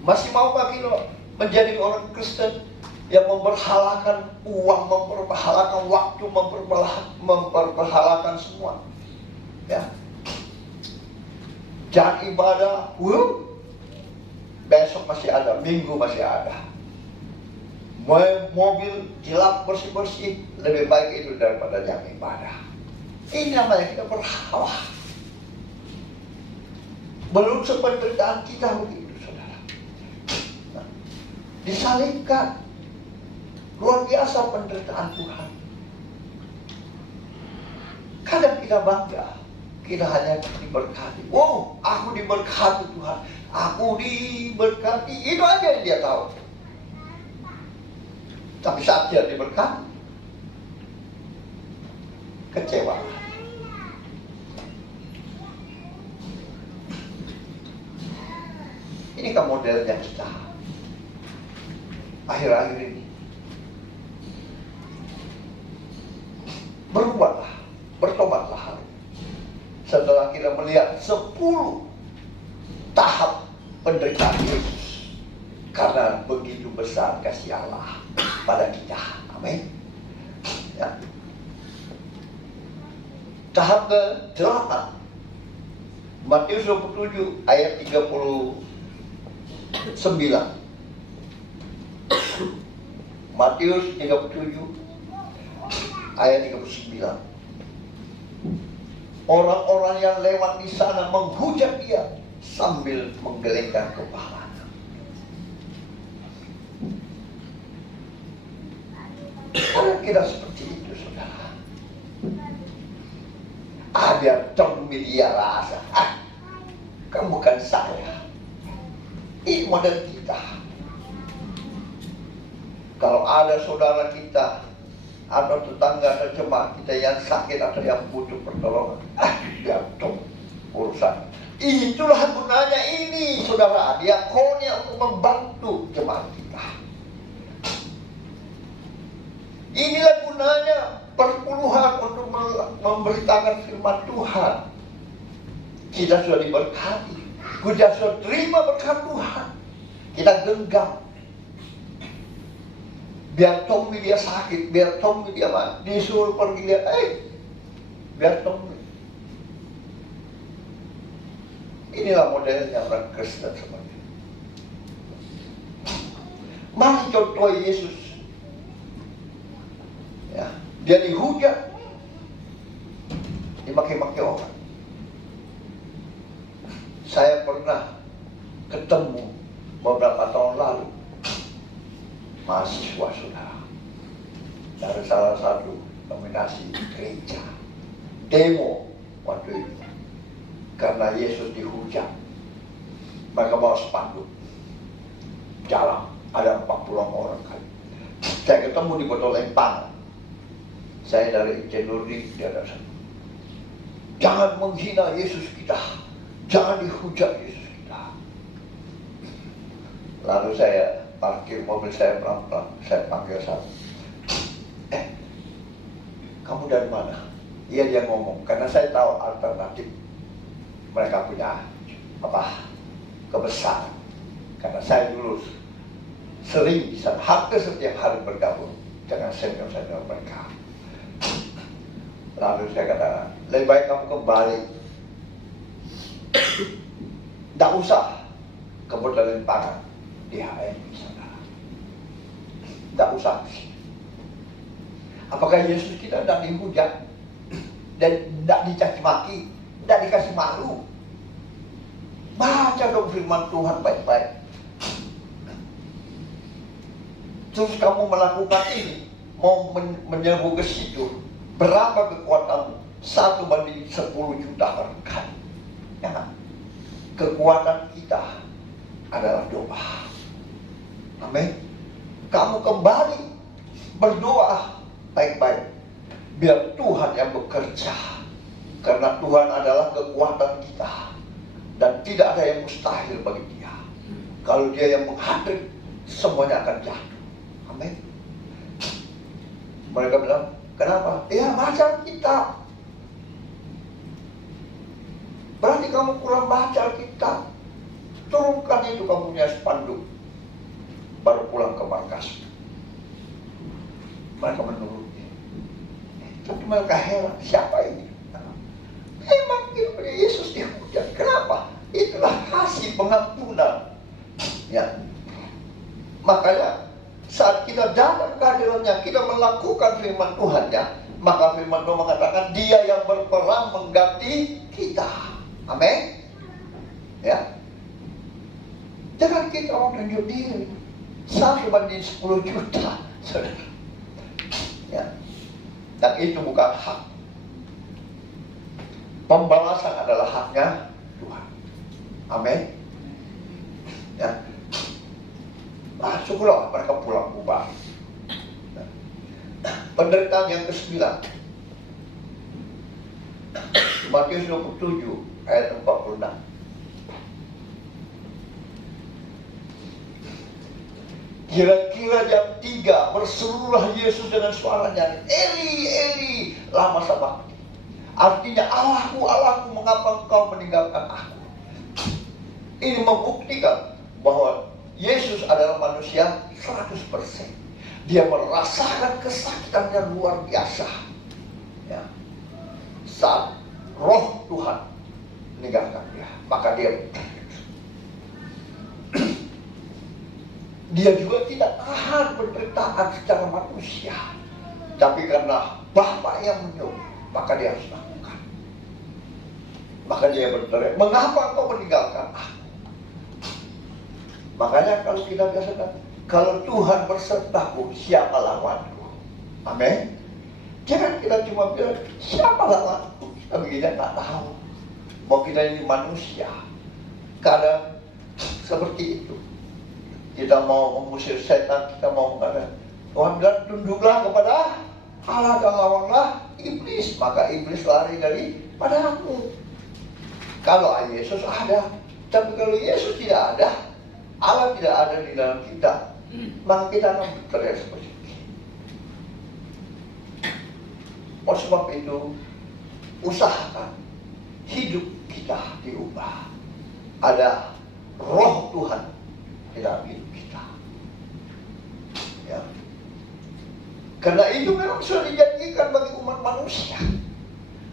Masih maukah kita menjadi orang Kristen yang memperhalakan uang, memperhalakan waktu, memperhalakan semua? Ya. Jangan ibadah, besok masih ada, minggu masih ada. Mobil jelap bersih-bersih, lebih baik itu daripada jangan ibadah. Ini namanya kita berhala. Belum sependeritaan kita begitu, saudara. Nah, disalibkan. Luar biasa penderitaan Tuhan. Kadang kita bangga, kita hanya diberkati. Oh, aku diberkati Tuhan, aku diberkati. Itu aja yang dia tahu. Tapi saat dia diberkati, kecewa. Ini kan modelnya kita akhir-akhir ini. Berubahlah, bertobatlah. Setelah kita melihat 10 tahap penderitaan Yesus, karena begitu besar kasih Allah pada kita. Amin. Ya. Tahap ke-8, Matius 27 ayat 39. Matius 37 ayat 39. Orang-orang yang lewat di sana menghujat dia sambil menggelengkan kepala. Karena kita seperti itu, saudara. Biar demi dia rasa, kan bukan saya. Ini model kita. Kalau ada saudara kita atau tetangga atau jemaat kita yang sakit atau yang butuh pertolongan, biar dong urusan. Itulah gunanya ini, saudara, diakonia untuk membantu jemaat kita. Inilah gunanya perpuluhan untuk memberitakan firman Tuhan. Kita sudah diberkati, kita sudah terima berkat Tuhan. Kita genggam. Biar Tommy dia sakit, biar Tommy dia mati, disuruh pergi dia, biar Tommy. Inilah modelnya orang Kristen sebenarnya. Mari contoh Yesus. Ya, dia dihujat, dimaki-maki orang. Saya pernah ketemu beberapa tahun lalu mahasiswa saudara dari salah satu dominasi gereja demo waktu itu karena Yesus dihujat. Mereka bawa spanduk jalan, ada 40 orang kali. Saya ketemu di Kota Lempang. Saya dari Cenurdi, dia ada sana. Jangan menghina Yesus kita, jangan dihujat Yesus kita. Lalu saya parkir mobil saya pelan-pelan, saya panggil satu. Kamu dari mana? Iya, dia ngomong, karena saya tahu alternatif mereka punya kebesaran. Karena saya dulu sering di sana, hampir setiap hari bergabung dengan senior-senior mereka. Lalu saya katakan, lebih baik kamu kembali. Tidak usah kebetulan pangan di HM di sana. Tidak usah. Apakah Yesus kita tidak dihujat dan tidak dicaci maki, tidak dikasih malu? Baca dong firman Tuhan baik-baik. Terus kamu melakukan ini, mau menyerbu ke situ, berapa kekuatan? 1/10 juta orang kali. Ya, kekuatan kita adalah doa. Amin. Kamu kembali berdoa baik-baik, biar Tuhan yang bekerja, karena Tuhan adalah kekuatan kita dan tidak ada yang mustahil bagi Dia. Kalau Dia yang menghadir, semuanya akan jatuh. Amin. Mereka bilang, kenapa? Ya, baca kitab. Berarti kamu kurang baca kitab. Turunkan itu kamu punya spanduk, baru pulang ke markas. Mereka menuruti. Tapi mereka heran, siapa ini? Memang Yesus dihujat. Kenapa? Itulah kasih pengampunan. Ya. Makanya saat kita datang ke hadiratnya, kita melakukan firman Tuhan, ya, maka firman Tuhan mengatakan Dia yang berperang mengganti kita. Amin. Ya. Jangan kita orang tunjuk diri 1/10 juta, saudara. Ya. Dan itu bukan hak. Pembalasan adalah haknya Tuhan. Amin. Ya. Syukurlah mereka pulang bubar. Penderitaan yang ke-9, Matius 27 ayat 46. Kira-kira jam 3 berserulah Yesus dengan suara nyaring, Eli, Eli, lama sabachthani. Artinya, Allahku, Allahku, mengapa engkau meninggalkan aku? Ini membuktikan bahwa Yesus adalah manusia 100%. Dia merasakan kesakitan yang luar biasa. Ya. Saat roh Tuhan meninggalkan dia, maka dia dia juga tidak tahan penderitaan secara manusia. Tapi karena Bapa yang menyuruh, maka dia harus lakukan. Maka dia berteriak, mengapa engkau meninggalkan aku? Makanya kalau kita biasa, kalau Tuhan bersertaku, siapa lawanku? Amin. Jangan kita cuma bilang, siapa lawanku? Tapi kita tak tahu bahwa kita ini manusia. Kadang seperti itu. Kita mau mengusir setan, kita mau mengatakan, Tuhan bilang, tunduklah kepada Allah dan lawanlah iblis. Maka iblis lari daripada aku. Kalau Yesus ada, tapi kalau Yesus tidak ada, Allah tidak ada di dalam kita, maka kita akan berteriak seperti itu. Oleh sebab itu, usahakan hidup kita diubah. Ada roh Tuhan dalam hidup kita. Ya. Karena itu memang sudah dijanjikan bagi umat manusia.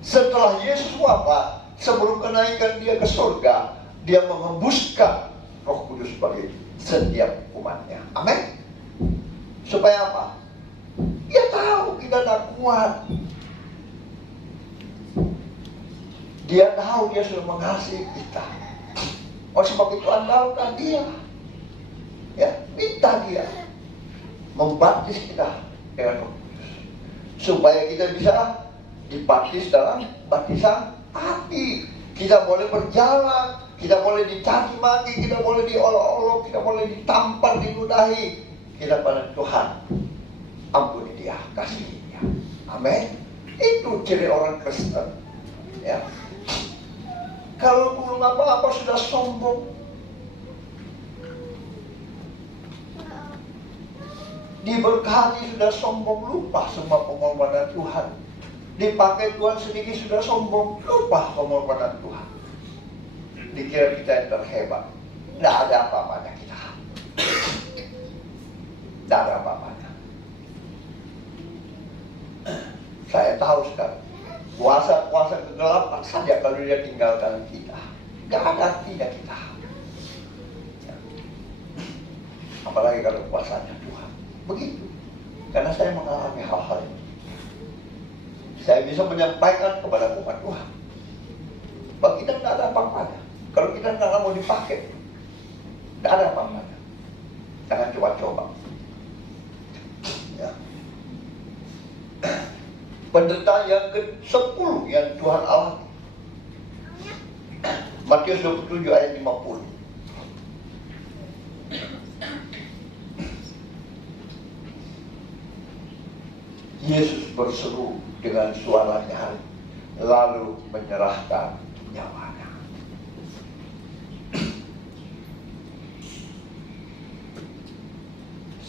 Setelah Yesus wafat, sebelum kenaikan dia ke surga, dia mengembuskan Roh Kudus bagi setiap umatnya. Amin. Supaya apa? Dia tahu kita tak kuat. Dia tahu dia sudah mengasihi kita. Oleh sebab itu andalkan dia. Ya, minta dia membaptis kita dengan Roh Kudus, supaya kita bisa dibaptis dalam baptisan api. Kita boleh berjalan, kita boleh dicaci maki, kita boleh diolok-olok, kita boleh ditampar, diludahi. Kita pada Tuhan, ampuni dia, kasihi dia. Amin. Itu ciri orang Kristen. Ya. Kalau belum apa-apa sudah sombong, diberkati sudah sombong, lupa semua pengorbanan Tuhan. Dipakai Tuhan sedikit sudah sombong, lupa pengorbanan Tuhan. Dikira kita yang terhebat. Tidak ada apa-apanya kita. Tidak ada apa-apanya. Saya tahu sekali, kuasa-kuasa kegelapan saja kalau dia tinggalkan kita, tidak ada artinya kita. Apalagi kalau kuasanya Tuhan. Begitu. Karena saya mengalami hal-hal ini. Saya bisa menyampaikan kepada umat Tuhan, bahwa kita tidak ada apa-apanya. Kalau kita tidak mau dipakai, tidak ada apa-apanya. Jangan coba-coba. Ya. Penderitaan yang ke-10 yang Tuhan alami. Matius 27 ayat 50. Yesus berseru dengan suara nyaring, lalu menyerahkan nyawanya.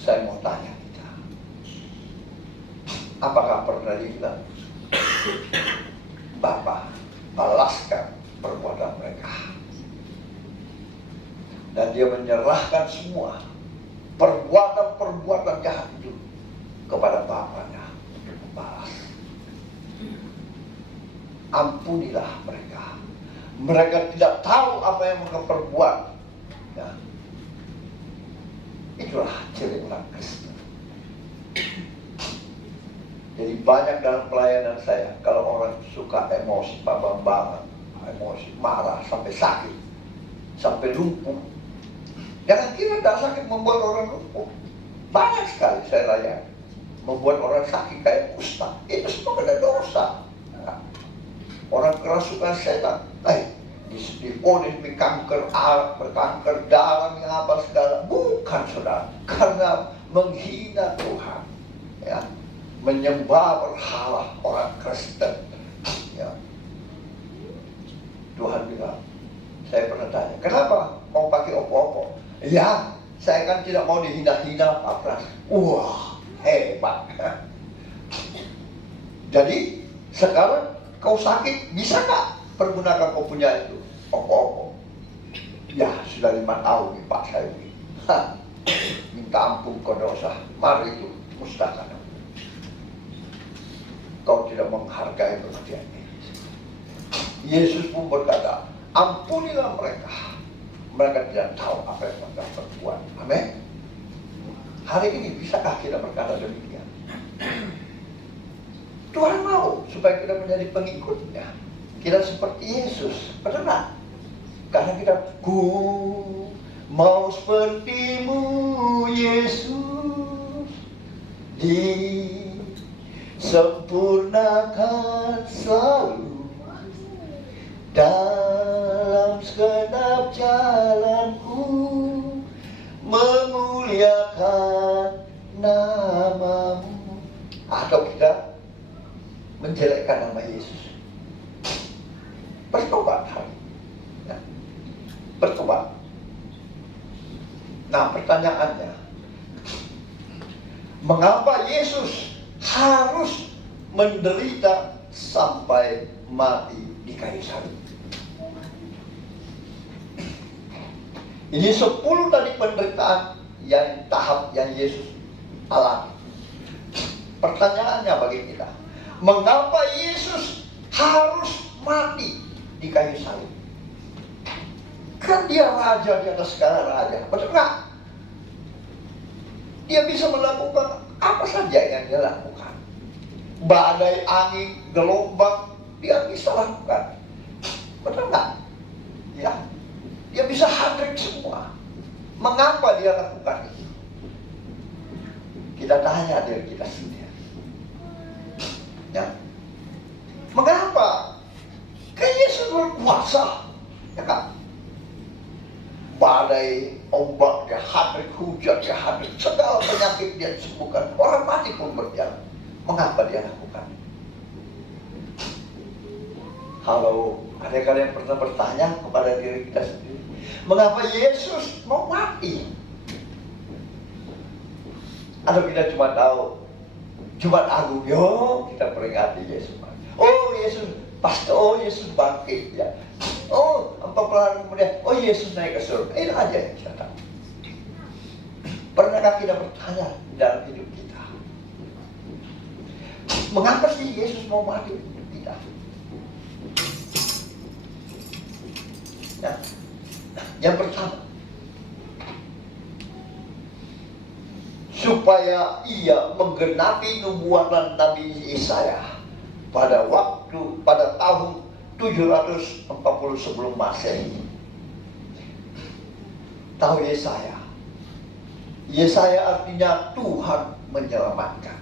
Saya mau tanya kita, apakah pernah dibilang, Bapa, balaskan perbuatan mereka? Dan dia menyerahkan semua perbuatan-perbuatan jahat itu kepada Bapanya untuk membalas. Ampunilah mereka. Mereka tidak tahu apa yang mereka perbuat. Ya. Itulah ciri orang Kristen. Jadi banyak dalam pelayanan saya, kalau orang suka emosi, babak-babak, emosi, marah, sampai sakit, sampai lumpuh. Jangan kira tidak sakit membuat orang lumpuh. Banyak sekali saya layani. Membuat orang sakit kayak kusta. Itu semua ada dosa. Nah, orang kerasukan setan. Difonis kanker alat, berkanker darah, apa segala. Bukan, saudara. Karena menghina Tuhan. Ya. Menyembah berhala orang Kristen. Ya. Tuhan bilang, saya pernah tanya, kenapa mau pakai opo-opo? Ya, saya kan tidak mau dihina-hina, Pak Pras. Wah, hebat. Jadi, sekarang kau sakit, bisa nggak pergunakan kau punya itu? Opo-opo. Ya, sudah 5 tahun nih Pak saya ini. Minta ampun kau dosa. Mari itu, musnahkan. Kau tidak menghargai kematian ini. Yesus pun berkata, ampunilah mereka. Mereka tidak tahu apa yang mereka perbuat. Amin. Hari ini bisakah kita berkata demikian? Tuhan mau supaya kita menjadi pengikutnya. Kita seperti Yesus. Benar. Karena kita mau sepertimu Yesus, disempurnakan selalu dalam segenap jalanku, memuliakan namamu. Atau kita menjelekkan nama Yesus. Bertobat hari. Nah, bertobat. Nah, pertanyaannya, mengapa Yesus harus menderita sampai mati di kayu salib? Ini 10 tadi penderitaan yang tahap yang Yesus alami. Pertanyaannya bagi kita, mengapa Yesus harus mati di kayu salib? Kan dia raja di atas segala raja, betul nggak? Dia bisa melakukan apa saja yang dia lakukan. Badai, angin, gelombang, dia bisa lakukan. Betul nggak? Ya, dia bisa handle semua. Mengapa dia lakukan itu? Kita tanya diri kita sendiri. Ya, mengapa? Kan Yesus berkuasa, ya kan? Badai, ombak, dia handle, hujan, dia handle, segala penyakit dia sembuhkan. Orang mati pun berjalan. Mengapa dia lakukan? Halo, ada kalian pernah bertanya kepada diri kita sendiri, mengapa Yesus mau mati? Atau kita cuma tahu Jumat Agung, yo kita peringati Yesus mati. Oh Yesus, pasti Yesus bangkit ya. Oh 40 hari kemudian, oh Yesus naik ke surga. Itu aja yang kita tahu. Pernahkah kita bertanya dalam hidup kita, mengapa sih Yesus mau mati? Tidak. Ya. Yang pertama, supaya ia menggenapi nubuatan Nabi Yesaya pada tahun 740 sebelum Masehi. Tahu Yesaya? Yesaya artinya Tuhan menyelamatkan.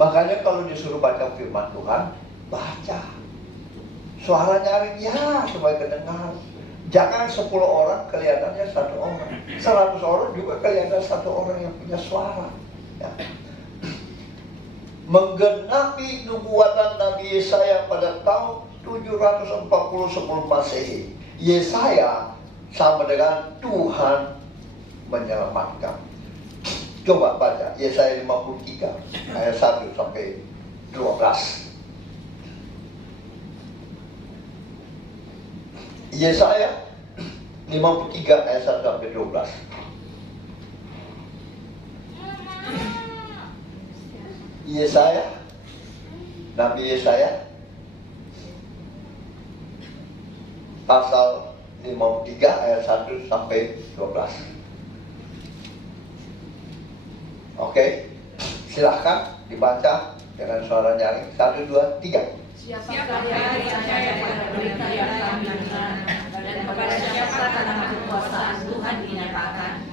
Makanya kalau disuruh baca firman Tuhan, baca. Suara nyaring ya supaya kedengar. Jangan 10 orang kelihatannya 1 orang, 100 orang juga kelihatan 1 orang yang punya suara. Ya. Menggenapi nubuatan Nabi Yesaya pada tahun 740 sebelum Masehi. Yesaya sama dengan Tuhan menyelamatkan. Coba baca Yesaya 53 ayat 1 sampai 12. Yesaya 53 ayat 1 sampai 12. Yesaya, Nabi Yesaya pasal 53 ayat 1 sampai 12. Oke, silahkan dibaca dengan suara nyaring. 1, 2, 3. Siapakah yang percaya pada berita yang kami dengar, dan kepada siapa tanah kekuasaan Tuhan dinyatakan?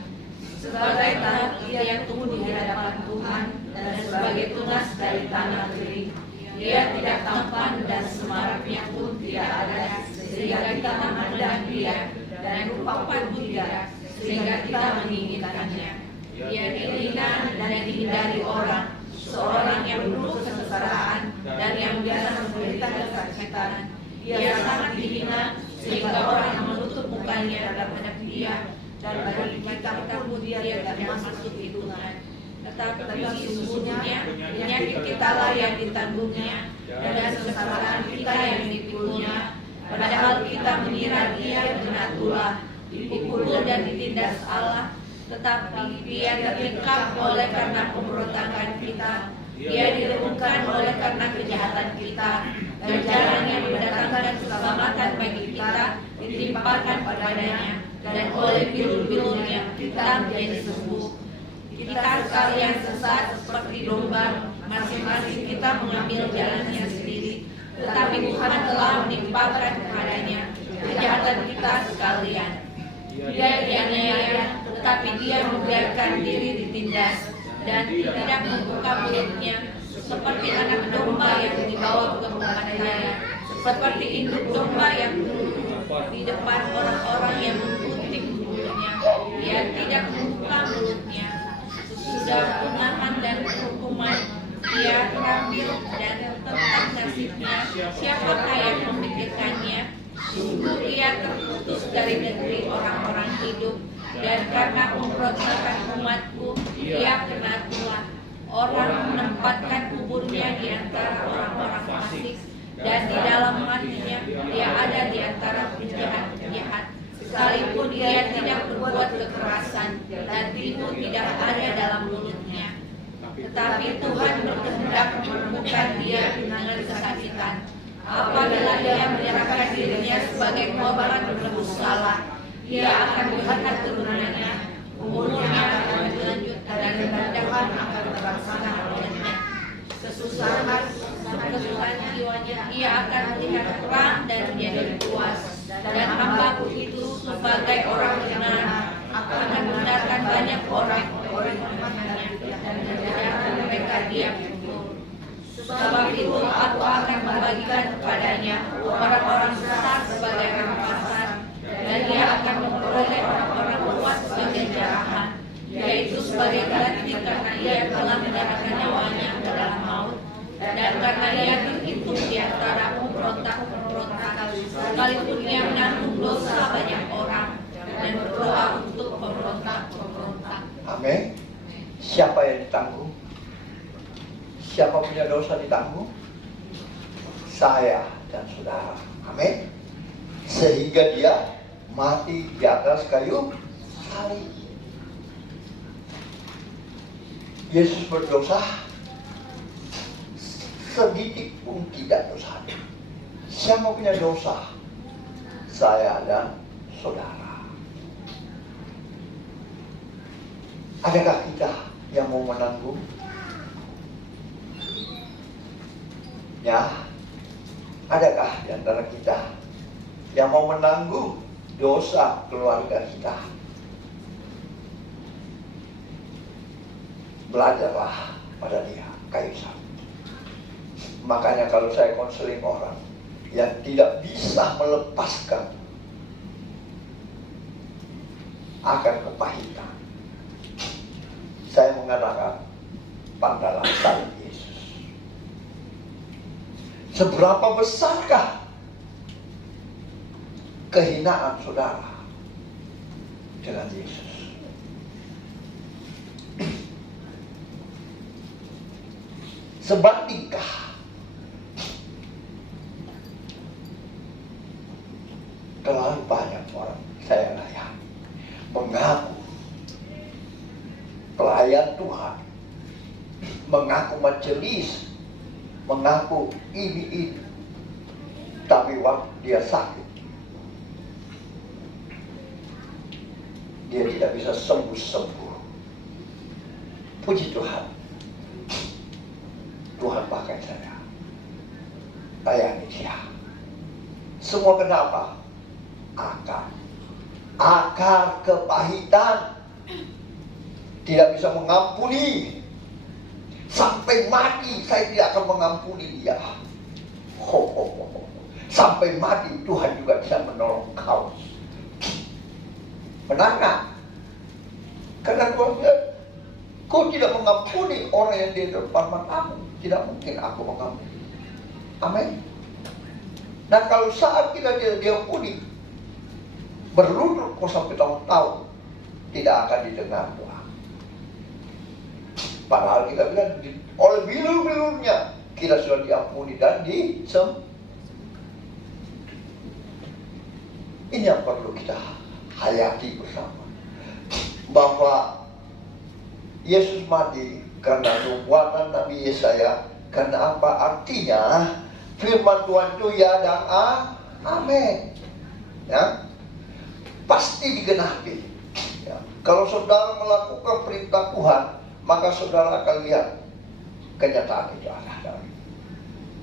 Sebagai tanah yang tumbuh di hadapan Tuhan, dan sebagai tunas dari tanah kering. Dia tidak tampan dan semaraknya pun tidak ada, sehingga kita memandang dia, dan rupa pun tidak, sehingga kita menginginkannya. Dia dihina dan dihindari orang, seorang yang penuh kesengsaraan dan yang biasa menderita kesakitan. Dia sangat dihina sehingga orang menutup mukanya terhadap dia, dan bagi kita pun dia tidak masuk hitungan. Tetapi sesungguhnya penyakit kita lah yang ditanggungnya, dan kesengsaraan kita yang dipikulnya. Padahal kita mengira dia kena tulah, dipukul dan ditindas Allah, tetapi dia tertikam oleh karena pemberontakan kita. Dia direnungkan oleh karena kejahatan kita, dan jalan yang mendatangkan keselamatan bagi kita ditimpakan padanya, dan oleh pilu-pilunya kita menjadi sembuh. Kita sekalian sesat seperti domba, masing-masing kita mengambil jalannya sendiri, tetapi Tuhan telah menimpakan kepadanya kejahatan kita sekalian. Dia dianiaya, tetapi dia membiarkan diri ditindas, dan tidak membuka mulutnya, seperti anak domba yang dibawa ke pembantaian, seperti induk domba yang di depan orang-orang yang mengutip mulutnya. Dia tidak membuka mulutnya. Sudah penahan dan hukuman dia terambil, dan tentang nasibnya siapakah yang memikirkannya? Sungguh ia terputus dari negeri orang-orang hidup, dan karena pemberontakan umatku ia kena tulah. Orang menempatkan kuburnya di antara orang-orang fasik, dan di dalam matinya dia ada di antara penjahat-penjahat. Sekali dia tidak berbuat kekerasan dan tipu tidak ada dalam mulutnya. Tetapi Tuhan berkehendak menemukan dia dengan kesakitan. Apabila dia menyerahkan dirinya sebagai korban menebus salah, dia akan melihat turunannya, umurnya akan berlanjut dan kemudahan akan terlaksana olehnya. Kesusahan jiwanya, ia akan melihat terang dan menjadi puas. Dan hambaku itu sebagai orang benar akan membenarkan banyak orang dan menjadikan mereka diam betul. Sebab itu aku akan membagikan kepadanya orang-orang besar sebagai rampasan, dan dia akan memperoleh orang-orang kuat sebagai jarahan, yaitu sebagai ganti karena ia telah menyerahkan nyawanya ke dalam maut, dan karena ia terhitung di antara pemberontak-pemberontak, sekalipun ia menanggung dosa banyak orang dan berdoa untuk pemberontak-pemberontak. Amin. Siapa yang ditanggung? Siapa punya dosa ditanggung? Saya dan saudara. Amin. Sehingga dia mati di atas kayu salib. Yesus berdosa sedikit pun tidak dosa. Siapa punya dosa? Saya dan saudara. Adakah kita yang mau menanggung? Ya, adakah di antara kita yang mau menanggung dosa keluarga kita? Belajarlah pada dia, kayu salib. Makanya kalau saya konseling orang yang tidak bisa melepaskan akan kepahitan, saya mengatakan pandanglah salib Yesus. Seberapa besarkah kehinaan saudara dengan Yesus? Sebandingkah terlalu banyak orang saya layani mengaku pelayan Tuhan, mengaku majelis, mengaku ini, tapi waktu dia sakit, dia tidak bisa sembuh-sembuh. Puji Tuhan, Tuhan pakai saya, layani dia. Semua kenapa? Akar kepahitan, tidak bisa mengampuni. Sampai mati saya tidak akan mengampuni dia. Sampai mati Tuhan juga bisa menolong kau. Benar gak? Karena Tuhan bilang, kau tidak mengampuni orang yang di depan matamu, tidak mungkin aku mengampuni. Amin. Nah kalau saat kita tidak diampuni, berlutut kau sampai tahun-tahun, tidak akan didengar Tuhan. Padahal kita bilang oleh bilur-bilurnya kita sudah diampuni dan ini yang perlu kita hayati bersama, bahwa Yesus mati karena nubuatan Nabi Yesaya. Karena apa? Artinya firman Tuhan itu ya dan amin. Ya, pasti digenapi. Ya. Kalau saudara melakukan perintah Tuhan, maka saudara akan lihat kenyataan itu ada.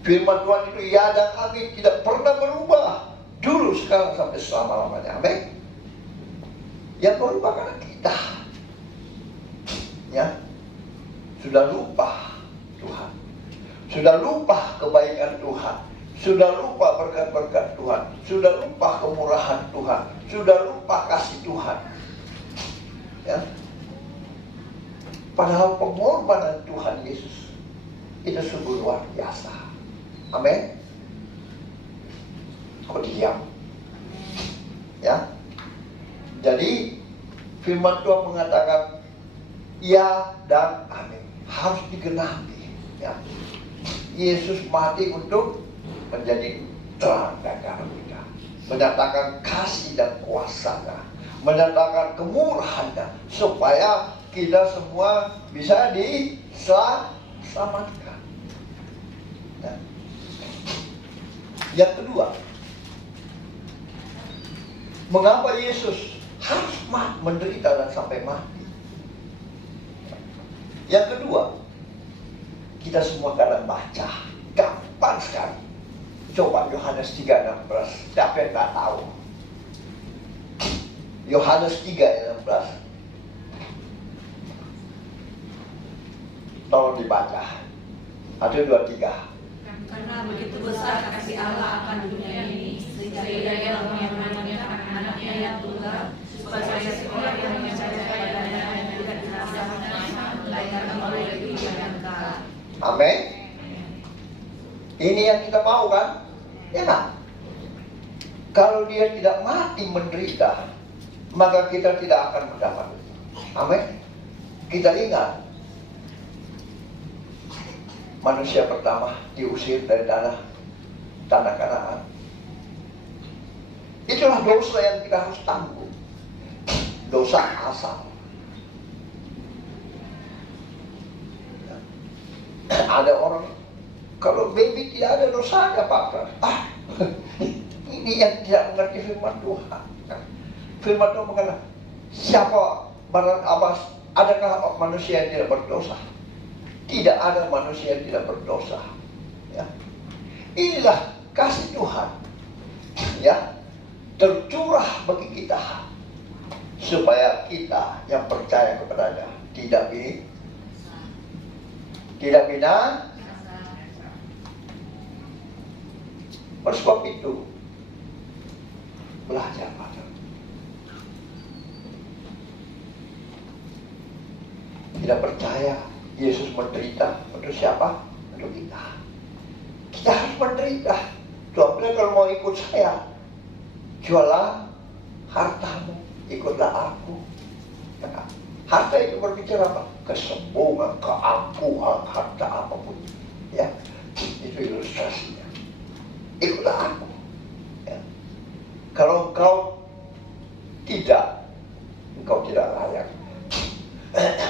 Firman Tuhan itu ya dan amin, tidak pernah berubah. Dulu, sekarang, sampai selama-lamanya. Amin. Yang berubah karena kita, ya, sudah lupa Tuhan, sudah lupa kebaikan Tuhan, sudah lupa berkat-berkat Tuhan, sudah lupa kemurahan Tuhan, sudah lupa kasih Tuhan. Ya. Padahal pengorbanan Tuhan Yesus itu sungguh luar biasa. Amin. Kok diam? Ya. Jadi firman Tuhan mengatakan ya dan amin, harus digenapi. Ya. Yesus mati untuk menjadi terang dan garam kita, menyatakan kasih dan kuasa Mendatangkan kemurahannya supaya kita semua bisa diselamatkan. Nah, yang kedua, mengapa Yesus harus menderita dan sampai mati? Yang kedua, kita semua kadang baca, gampang sekali. Coba Yohanes 3:16, siapa yang nggak tahu? Yohanes 3:16. Tolong dibaca. 1, 2, 3. Karena begitu besar kasih Allah akan dunia ini, sehingga Ia mengaruniakan anaknya yang tunggal, supaya setiap orang yang percaya padanya tidak binasa, melainkan melalui hidup yang kekal. Amin. Ini yang kita mau kan? Ya kan? Kalau dia tidak mati menderita, maka kita tidak akan mendapat. Amin. Kita ingat, manusia pertama diusir dari tanah Kanaan. Itulah dosa yang kita harus tanggung. Dosa asal. Ada orang, kalau baby tidak ada dosanya Pak. Ini yang tidak mengerti firman Tuhan. Firman Tuhan mengatakan, siapa barang abbas, adakah manusia yang tidak berdosa? Tidak ada manusia yang tidak berdosa. Ya. Inilah kasih Tuhan, ya, tercurah bagi kita, supaya kita yang percaya kepadanya tidak binasa. Oleh sebab itu, belajar pada. Tidak percaya Yesus menderita untuk siapa? Untuk kita. Kita harus menderita. Tuhan bilang, kalau mau ikut saya, jualah hartamu, ikutlah aku. Ya, harta itu berbicara apa? Kesombongan, keakuan, harta apapun. Ya, itu ilustrasinya. Ikutlah aku. Ya. Kalau engkau tidak layak.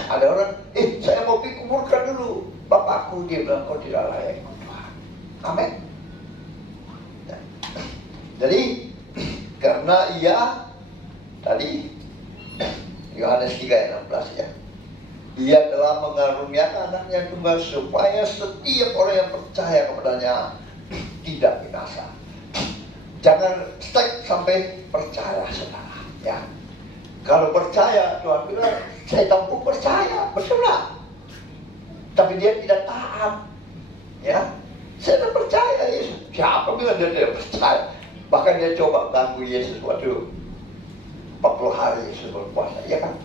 Ada orang, saya mau dikuburkan dulu bapakku, dia bilang kau tidak layak ikut Tuhan. Amin. Ya. Jadi karena ia tadi Yohanes 3:16 ya, ia telah mengaruniakan anaknya tunggal supaya setiap orang yang percaya kepadanya tidak binasa. Jangan stuck sampai percaya, saudara. Ya, kalau percaya, Tuhan bilang, saya tampung percaya, betul lah. Tapi dia tidak taat. Ya, saya tak percaya Yesus. Siapa bilang dia tidak percaya? Bahkan dia coba ganggu Yesus waktu 40 hari Yesus berpuasa. Ya kan?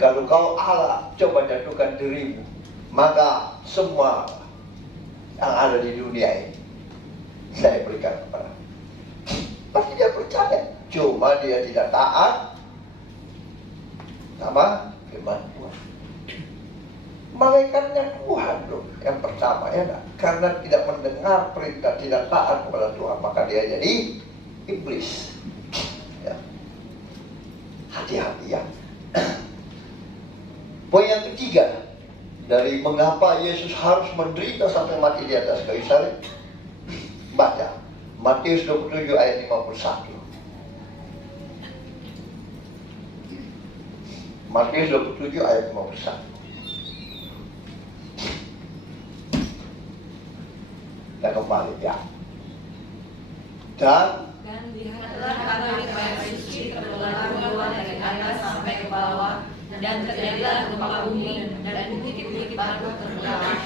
Kalau kau Allah, coba jatuhkan dirimu, maka semua yang ada di dunia ini saya berikan kepada. Pasti dia percaya. Cuma dia tidak taat sama firman Tuhan. Malaikatnya Tuhan loh yang pertama ya, karena tidak mendengar perintah, tidak taat kepada Tuhan, maka dia jadi iblis. Ya. Hati-hati ya. Poin yang ketiga dari mengapa Yesus harus menderita sampai mati di atas kayu salib, baca Matius 27 ayat 51. Matius 27 ayat 51. Dan kembali ya. Dan lihatlah kami baik suci terbelah dari atas sampai ke bawah, dan terjadilah gempa bumi dan bukit-bukit batu terbelah.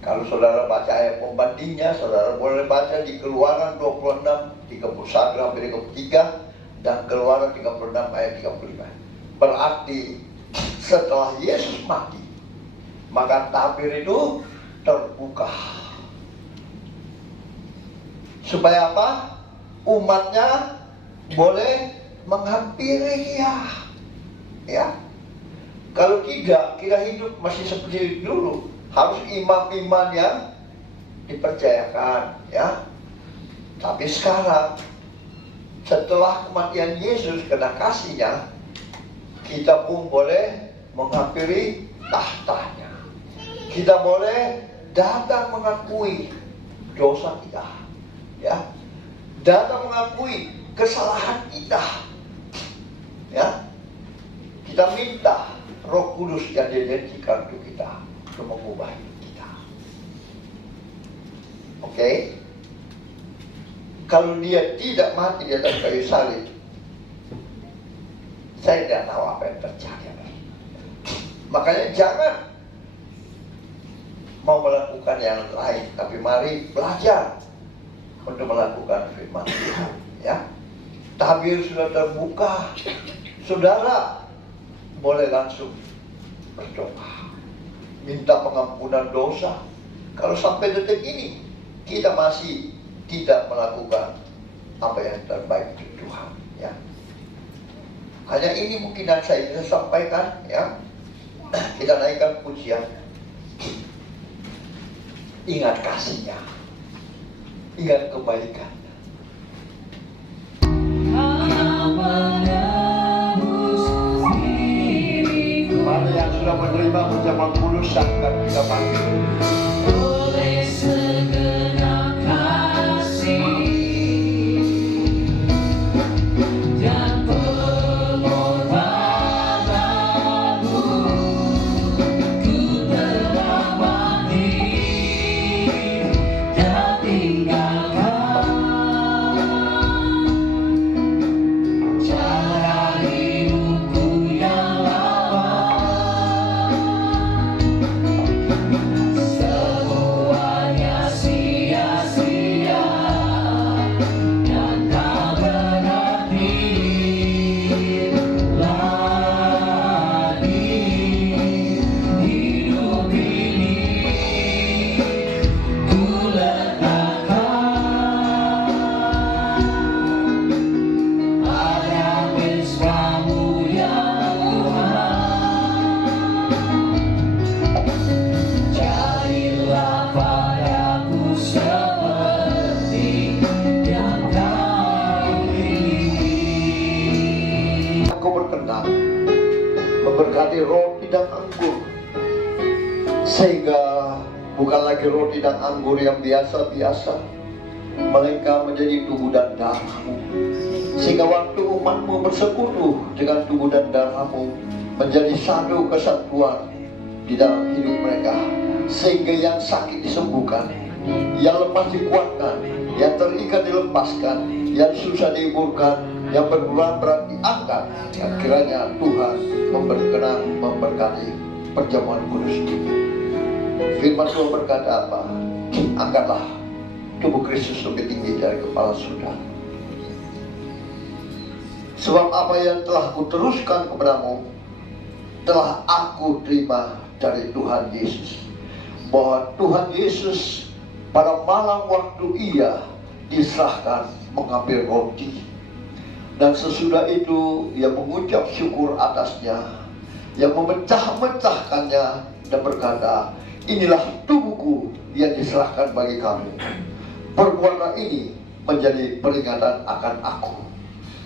Kalau saudara baca ayat pembandingnya, saudara boleh baca di Keluaran 26, 31 sampai 33 dan Keluaran 36 ayat 35. Berarti setelah Yesus mati, maka tabir itu terbuka. Supaya apa? Umatnya boleh menghampiri dia. Ya. Kalau tidak, kita hidup masih seperti dulu. Harus imam-imam yang dipercayakan, ya. Tapi sekarang setelah kematian Yesus karena kasihnya, kita pun boleh menghampiri tahtanya. Kita boleh datang mengakui dosa kita, ya, datang mengakui kesalahan kita, ya. Kita minta Roh Kudus yang dijanjikan untuk kita untuk mengubah hidup kita. Oke? Kalau dia tidak mati di atas kayu salib, saya tidak tahu apa yang terjadi. Makanya jangan mau melakukan yang lain, tapi mari belajar untuk melakukan firman Tuhan, ya. Tabir sudah terbuka, saudara boleh langsung berdoa, minta pengampunan dosa. Kalau sampai detik ini kita masih tidak melakukan apa yang terbaik untuk Tuhan, ya. Hanya ini mungkin yang saya bisa sampaikan, ya. Kita naikkan pujian. Ingat kasihnya, ingat kebaikan. Mana yang sudah menerima ucapan kudus akan kita panggil. Oleh segenap kasih dan pengorbananmu, ku telah mati dan tinggalkan cara hidupku yang lama. Semuanya sia-sia dan tak berarti lagi. Hidup ini ku letakkan hanya bersamamu ya Tuhan. Jadilah padaku seperti yang kau ingini. Aku berkenan memberkati roti dan anggur, sehingga bukan lagi roti dan anggur yang biasa-biasa, melainkan menjadi tubuh dan darahmu. Sehingga waktu umatmu bersekutu dengan tubuh dan darahmu, menjadi satu kesatuan di dalam hidup mereka. Sehingga yang sakit disembuhkan, yang lemah dikuatkan, yang terikat dilepaskan, yang susah dihiburkan, yang berbeban berat diangkat. Yang kiranya Tuhan berkenan memberkati perjamuan kudus ini. Firman Tuhan berkata apa? Angkatlah tubuh Kristus lebih tinggi dari kepala saudara. Sebab apa yang telah kuteruskan kepadamu telah aku terima dari Tuhan Yesus. Bahwa Tuhan Yesus pada malam waktu ia diserahkan mengambil roti, dan sesudah itu ia mengucap syukur atasnya, yang memecah-mecahkannya dan berkata, inilah tubuhku yang diserahkan bagi kamu. Perbuatlah ini menjadi peringatan akan aku.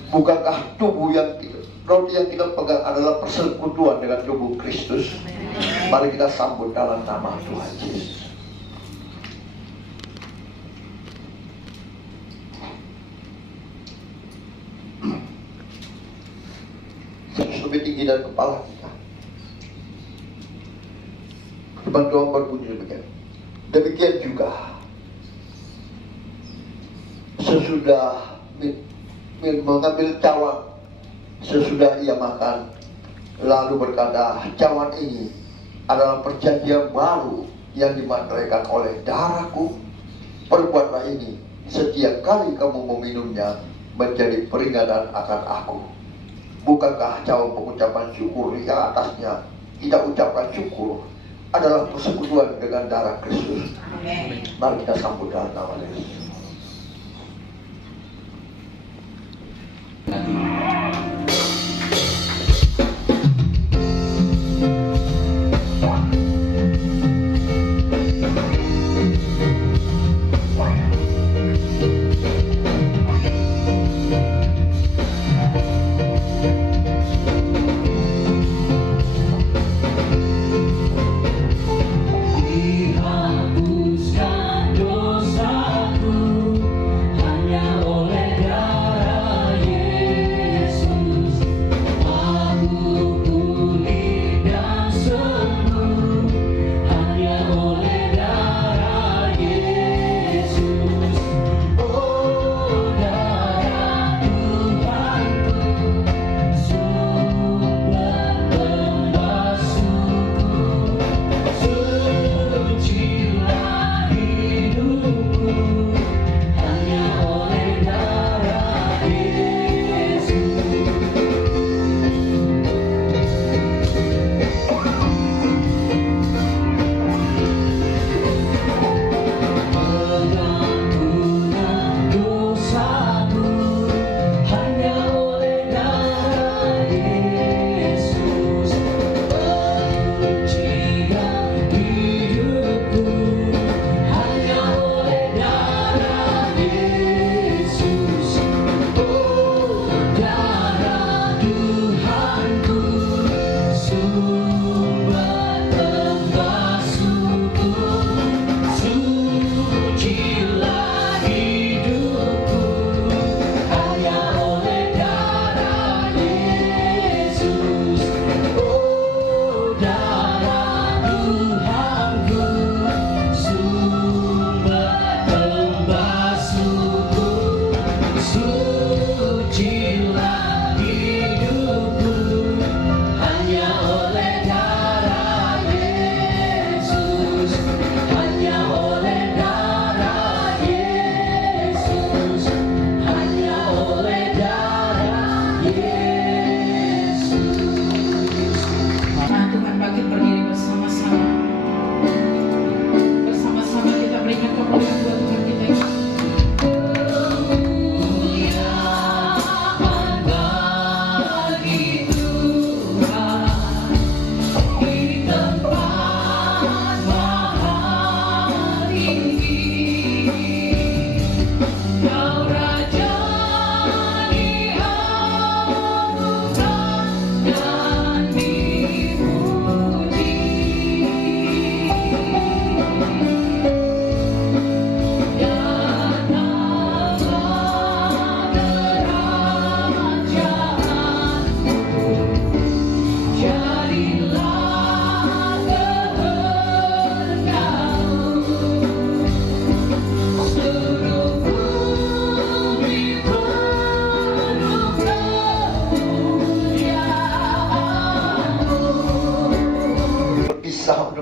Bukankah tubuh yang roti yang kita pegang adalah persekutuan dengan tubuh Kristus? Mari kita sambut dalam nama Tuhan Yesus. Lebih tinggi dari kepala kita. Firman Tuhan berbunyi demikian. Demikian juga sesudah mengambil cawan, sesudah ia makan, lalu berkata, cawan ini adalah perjanjian baru yang dimateraikan oleh darahku. Perbuatlah ini setiap kali kamu meminumnya menjadi peringatan akan aku. Bukankah cawan pengucapan syukur yang atasnya kita ucapkan syukur adalah persekutuan dengan darah Kristus? Mari kita sambut dalam nama Yesus.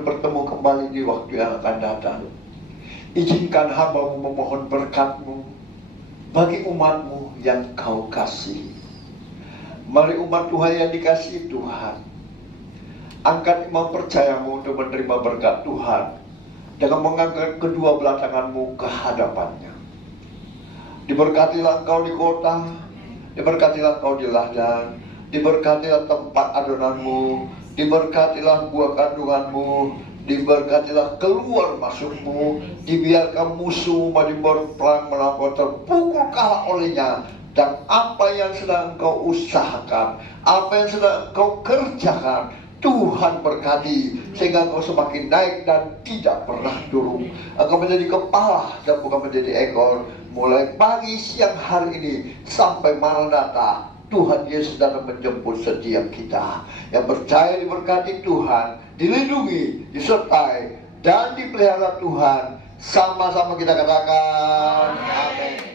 Tuhan bertemu kembali di waktu yang akan datang. Izinkan hamba-Mu memohon berkat-Mu bagi umat-Mu yang Kau kasih. Mari umat Tuhan yang dikasihi Tuhan, angkat iman percayamu untuk menerima berkat Tuhan dengan mengangkat kedua belah tanganmu ke hadapannya. Diberkatilah engkau di kota, diberkatilah engkau di ladang, diberkatilah tempat adonanmu, diberkatilah buah kandunganmu, diberkatilah keluar masukmu, dibiarkan musuh maju berperang melawan terpukul kalah olehnya. Dan apa yang sedang engkau usahakan, apa yang sedang engkau kerjakan, Tuhan berkati sehingga engkau semakin naik dan tidak pernah turun. Engkau menjadi kepala dan bukan menjadi ekor. Mulai pagi siang hari ini sampai Maranatha, Tuhan Yesus datang menjemput setiap kita yang percaya diberkati Tuhan, dilindungi, disertai dan dipelihara Tuhan. Sama-sama kita katakan amin.